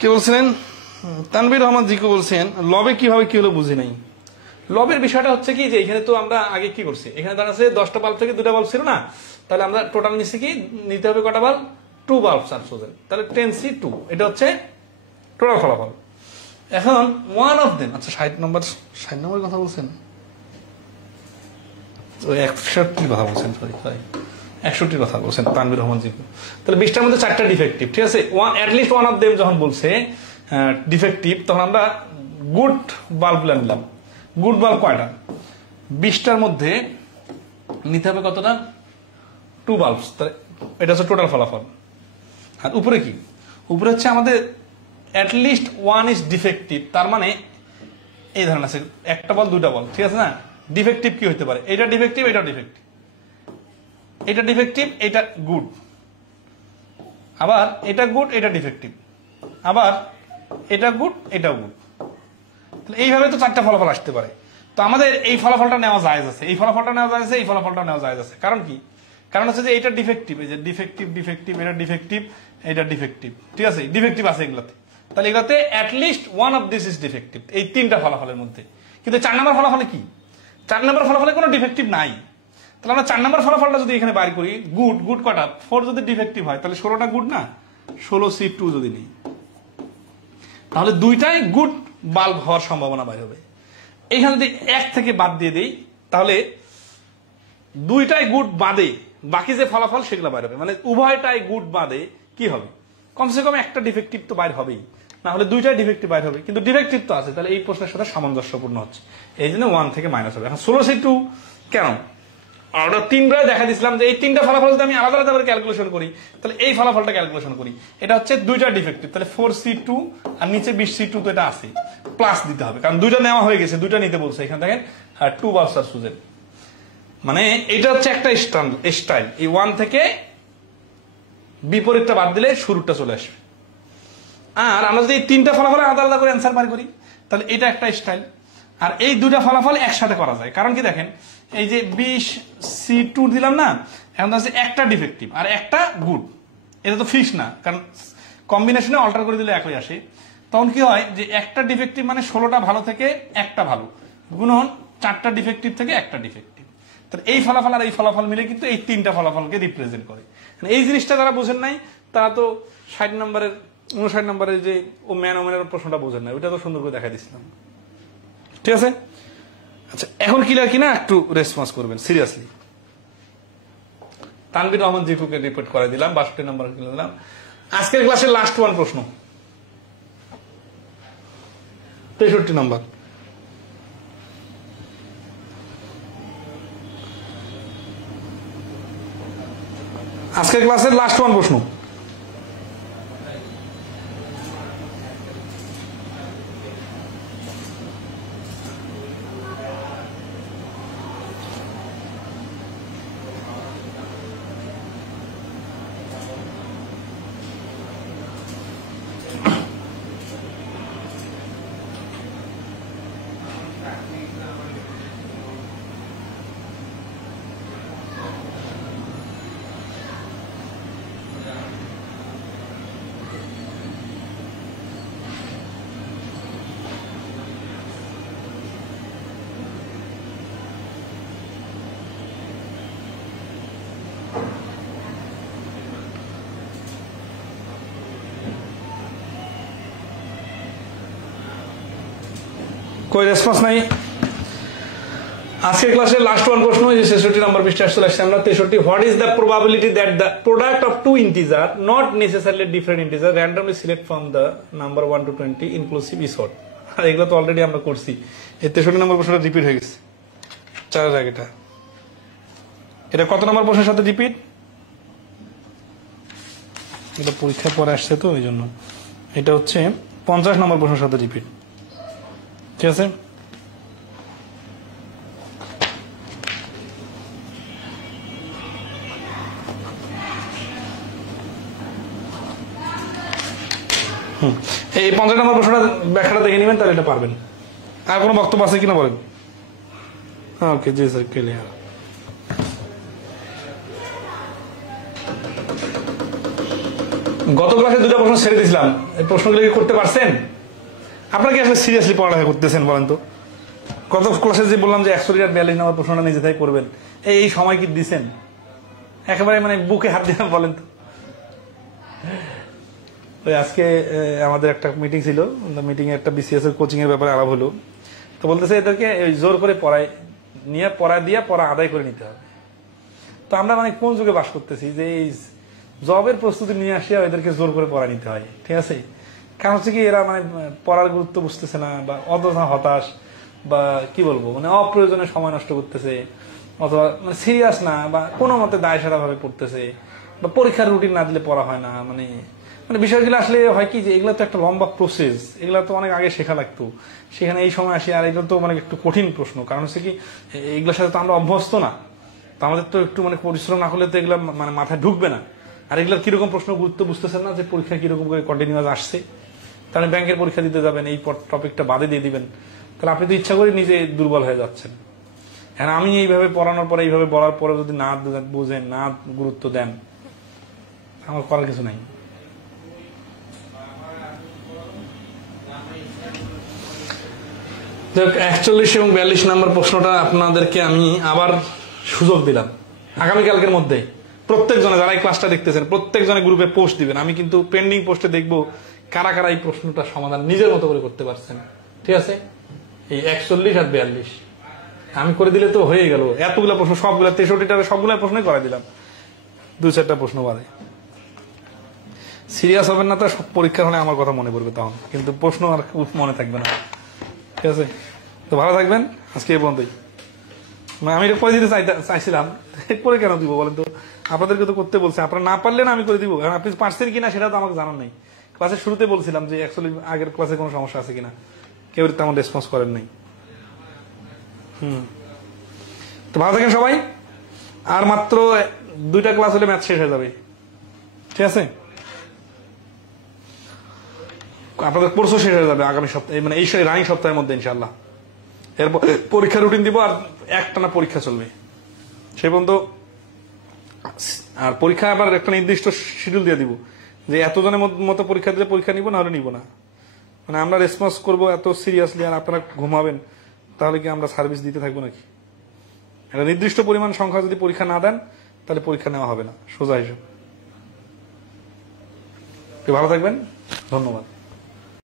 কে বলছিলেন? তানভীর রহমান জিকু বলছেন লবে কিভাবে কি হলো বুঝি নাই। লবের বিষয়টা হচ্ছে কি, যে এখানে তো আমরা আগে কি করছি, এখানে দেখা যাচ্ছে 10টা বাল্ব থেকে 2টা বাল্ব ছিল না, তাহলে আমরা টোটাল নিচ্ছি কি, নিতে হবে কটা বাল্ব, 2 বাল্ব আর সোজেন, তাহলে 10C2, এটা হচ্ছে টোটাল ফলাফল। এখন ওয়ান অফ দেম, আচ্ছা 60 নম্বর কথা বলছেন, 61 কথা বলছেন, সরি 61 কথা বলছেন তানভীর রহমান জিকু। তাহলে 20টার মধ্যে 4টা ডিফেক্টিভ, ঠিক আছে? অ্যাটলিস্ট ওয়ান অফ দেম যখন বলছে ডিফেক্টিভ, তখন আমরা গুড বাল্ব নিলাম। গুড বাল্ব কয়টা? 20টার মধ্যে নিতে হবে কতটা, 2 বাল্ব, এটা হচ্ছে টোটাল ফলাফল। আর উপরে কি, উপরে হচ্ছে আমাদের অ্যাটলিস্ট 1 ইজ ডিফেক্টিভ, তার মানে এই ধরনের আছে একটা বল 2টা বল, ঠিক আছে না? ডিফেক্টিভ কি হতে পারে, এটা ডিফেক্টিভ, এটা ডিফেক্টিভ, এটা ডিফেক্টিভ, এটা গুড, আবার এটা গুড, এটা ডিফেক্টিভ, আবার এটা গুড, এটাও গুড। এইভাবে তো 4টা ফলাফল আসতে পারে। তো আমাদের এই ফলাফলটা নেওয়া যায় আছে, এই ফলাফলটা নেওয়া যায় আছে, এই ফলাফলটা নেওয়া যায় আছে। কারণ কি, কারণ হচ্ছে যে এটা ডিফেক্টিভ, এই যে ডিফেক্টিভ ডিফেক্টিভ, এটা ডিফেক্টিভ, এটা ডিফেক্টিভ, ঠিক আছে? ডিফেক্টিভ আছে এগুলাতে, তাহলে এগুলাতে at least one of this is defective, এই 3টা ফলাফলের মধ্যে। কিন্তু 4 নম্বর ফলাফলে কি, 4 নম্বর ফলাফলে কোনো ডিফেক্টিভ নাই। তাহলে আমরা 4 নম্বর ফলাফলটা যদি এখানে বাইর করি, গুড, গুড কটা, 4 যদি ডিফেক্টিভ হয় তাহলে 16টা গুড না, 16C2 যদি নেই, তাহলে দুইটাই গুড বাল্ব হওয়ার সম্ভাবনা বাইর হবে। এখানে যদি 1 থেকে বাদ দিয়ে দেই তাহলে দুইটাই গুড বাদে বাকি যে ফলাফল সেগুলো বাইর হবে, মানে উভয়টাই গুড বাদে কি হবে, কমসে কম একটা ডিফেক্টিভ তো বাইর হবেই, না হলে দুইটাই ডিফেক্টিভ বাইর হবে, কিন্তু ডিফেক্টিভ তো আছে, তাহলে এই প্রশ্নের সাথে সামঞ্জস্যপূর্ণ হচ্ছে, এই জন্য 1 থেকে মাইনাস হবে। এখন 16C2 কেন, আমরা 3টায় দেখা দিচ্ছিলাম যে এই 3টা ফলাফল যদি আমি আলাদা আলাদা করে ক্যালকুলেশন করি তাহলে এই ফলাফলটা ক্যালকুলেশন করি, এটা হচ্ছে দুইটা ডিফেক্টিভ, তাহলে 4C2 আর নিচে 20C2 তো এটা আছে, প্লাস দিতে হবে কারণ দুইটা নেওয়া হয়ে গেছে, দুইটা নিতে বলছে এখানে দেখেন, আর 2 বাল্বস আর সুজেন, মানে এটা হচ্ছে একটা স্টাইল, এই 1 থেকে বিপরীতটা বাদ দিলে শুরুটা চলে আসবে। আর আমরা যদি এই 3টা ফলাফল আলাদা আলাদা করে অ্যান্সার বার করি তাহলে এটা একটা স্টাইল, আর এই দুইটা ফলাফল একসাথে করা যায়, কারণ কি দেখেন এই যে 20C2 দিলাম না, এখন হচ্ছে একটা ডিফেক্টিভ আর একটা গুড, এটা তো ফিক্স না, কারণ কম্বিনেশনে অল্টার করে দিলে একই আসে, তখন কি হয় যে একটা ডিফেক্টিভ মানে 16টা ভালো থেকে একটা ভালো গুণন 4টা ডিফেক্টিভ থেকে একটা ডিফেক্টিভ, তাহলে এই ফলাফল আর এই ফলাফল মিলে কিন্তু এই 3টা ফলাফলকে রিপ্রেজেন্ট করে। এই জিনিসটা যারা বোঝেন নাই তারা তো 60 নম্বরের 59 নম্বরের যে ও ম্যান ওম্যানের প্রশ্নটা বোঝেন না, ওইটা তো সুন্দর করে দেখা দিচ্ছিলাম, ঠিক আছে। আচ্ছা এখন ক্লিয়ার কিনা একটু রেসপন্স করবেন সিরিয়াসলি। তানভীর রহমান জিকুকে রিপোর্ট করে দিলাম, 62 নম্বর দিলাম। আজকের ক্লাসের লাস্ট ওয়ান প্রশ্ন 63 নম্বর, আজকের ক্লাসের লাস্ট ওয়ান প্রশ্ন। कोई रेस्पन्स नहीं। আজকের ক্লাসের লাস্ট ওয়ান প্রশ্ন, যে 66 নম্বর পৃষ্ঠায় চলে আসছে আমরা। 63, what is the probability that the product of two integer not necessarily different integer randomly select from the number 1 to 20 inclusive is what. আর এগুলো তো অলরেডি আমরা করছি, এই 63 নম্বর প্রশ্নটা রিপিট হয়ে গেছে 4 জায়গাটা। এটা কত নম্বর প্রশ্নের সাথে রিপিট, এটা পরীক্ষা পরে আসছে তো ওই জন্য, এটা হচ্ছে 50 নম্বর প্রশ্নের সাথে রিপিট, ঠিক আছে। এই 50 নম্বর প্রশ্নটা ব্যাখ্যাটা দেখে নেবেন, তাহলে এটা পারবেন। আর কোনো বক্তব্য আছে কিনা বলেন? ওকে জি স্যার, ক্লিয়ার। গত ক্লাসে 2টা প্রশ্ন ছেড়ে দিয়েছিলাম, এই প্রশ্নগুলো কি করতে পারছেন? আপনারা কি আসলে সিরিয়াসলি পড়ালেখা করতেছেন বলেন তো? গত ক্লাসে যে বললাম যে 142 নম্বর প্রশ্নটা নিজে থেকে করবেন, এই সময় কি দিচ্ছেন? একেবারে মানে বুকে হাত দিয়ে বলেন তো। ওই আজকে আমাদের একটা মিটিং ছিল, মিটিং এ একটা বিসিএস এর কোচিং এর ব্যাপারে আলাপ হলো, তো বলতেছে এদেরকে জোর করে পড়ায় নিয়ে পড়া আদায় করে নিতে হবে। তো আমরা মানে কোন যুগে বাস করতেছি যে এই জবের প্রস্তুতি নিয়ে আসিয়া এদেরকে জোর করে পড়া নিতে হয়, ঠিক আছে। কারণ হচ্ছে কি এরা মানে পড়ার গুরুত্ব বুঝতেছে না, বা অযথা হতাশ, বা কি বলবো মানে অপ্রয়োজনে সময় নষ্ট করতেছে, অথবা মানে সিরিয়াস না, বা কোনো মতে দায় সারা ভাবে পড়তেছে, বা পরীক্ষার রুটিন না দিলে পড়া হয় না। মানে মানে বিষয়গুলো আসলে হয় কি যে এগুলো তো একটা লম্বা প্রসেস, এগুলো তো অনেক আগে শেখা লাগতো, সেখানে এই সময় আসি। আর এগুলো তো মানে একটু কঠিন প্রশ্ন, কারণ হচ্ছে কি এগুলোর সাথে তো আমরা অভ্যস্ত না, তো আমাদের তো একটু মানে পরিশ্রম না করলে তো এগুলো মানে মাথায় ঢুকবে না। আর এগুলোর কিরকম প্রশ্ন গুরুত্ব বুঝতেছেন না, যে পরীক্ষা কিরকম করে কন্টিনিউয়াস আসছে, তাহলে ব্যাংকের পরীক্ষা দিতে যাবেন, এই টপিকটা বাদে দিয়ে দিবেন, তাহলে আপনি তো ইচ্ছা করে নিজে দুর্বল হয়ে যাচ্ছেন। হ্যাঁ, আমি এইভাবে পড়ানোর পরে এইভাবে বলার পরে যদি না বুঝেন, না গুরুত্ব দেন, আমার করার কিছু নাই। দেখ 41 এবং 42 নম্বর প্রশ্নটা আপনাদেরকে আমি আবার সুযোগ দিলাম, আগামীকালকের মধ্যে প্রত্যেক জনে যারা এই ক্লাসটা দেখতেছেন প্রত্যেক জনে গ্রুপে পোস্ট দিবেন। আমি কিন্তু পেন্ডিং পোস্টে দেখবো কারা কারা এই প্রশ্নটা সমাধান নিজের মতো করে করতে পারছেন? ঠিক আছে, এই 41 আর 42 আমি করে দিলে তো হয়ে গেল। এতগুলো প্রশ্ন সবগুলো 63টা সবগুলো প্রশ্নই করে দিলাম, 2-4টা প্রশ্ন বাদে। সিরিয়াস হবেন না তো, পরীক্ষার হলে আমার কথা মনে পড়বে তখন, কিন্তু প্রশ্ন আর মনে থাকবে না। ঠিক আছে, তো ভালো থাকবেন, আজকে এই পর্যন্তই। আমি এটা করে দিতে চাইছিলাম, পরে কেন দিব বলেন তো? আপনাদেরকে তো করতে বলছে, আপনারা না পারলে না আমি করে দিব। আপনি পারছেন কিনা সেটা তো আমাকে জানান নাই। ক্লাসের শুরুতে বলছিলাম যে অ্যাকচুয়ালি আগের ক্লাসে কোনো সমস্যা আছে কিনা, কেউ তেমন রেসপন্স করেন নাই। তো ভালো থাকেন সবাই, আর মাত্র 2টা ক্লাস হলে ম্যাথ শেষ হয়ে যাবে। ঠিক আছে, আপনাদের কোর্সও শেষ হয়ে যাবে আগামী সপ্তাহে, মানে এই রানিং সপ্তাহের মধ্যে ইনশাল্লাহ। এরপর পরীক্ষা রুটিন দিব, আর একটানা পরীক্ষা চলবে সে পর্যন্ত। আর পরীক্ষা আবার একটা নির্দিষ্ট শিডিউল দিয়ে দিব, যে এতজনের মতো পরীক্ষা দিলে পরীক্ষা নিব, না হলে নিব না। মানে আমরা রেসপন্স করবো এত সিরিয়াসলি, আর আপনারা ঘুমাবেন, তাহলে কি আমরা সার্ভিস দিতে থাকবো নাকি? একটা নির্দিষ্ট পরিমাণ সংখ্যা যদি পরীক্ষা না দেন, তাহলে পরীক্ষা নেওয়া হবে না, সোজা হিসাব। ভালো থাকবেন, ধন্যবাদ।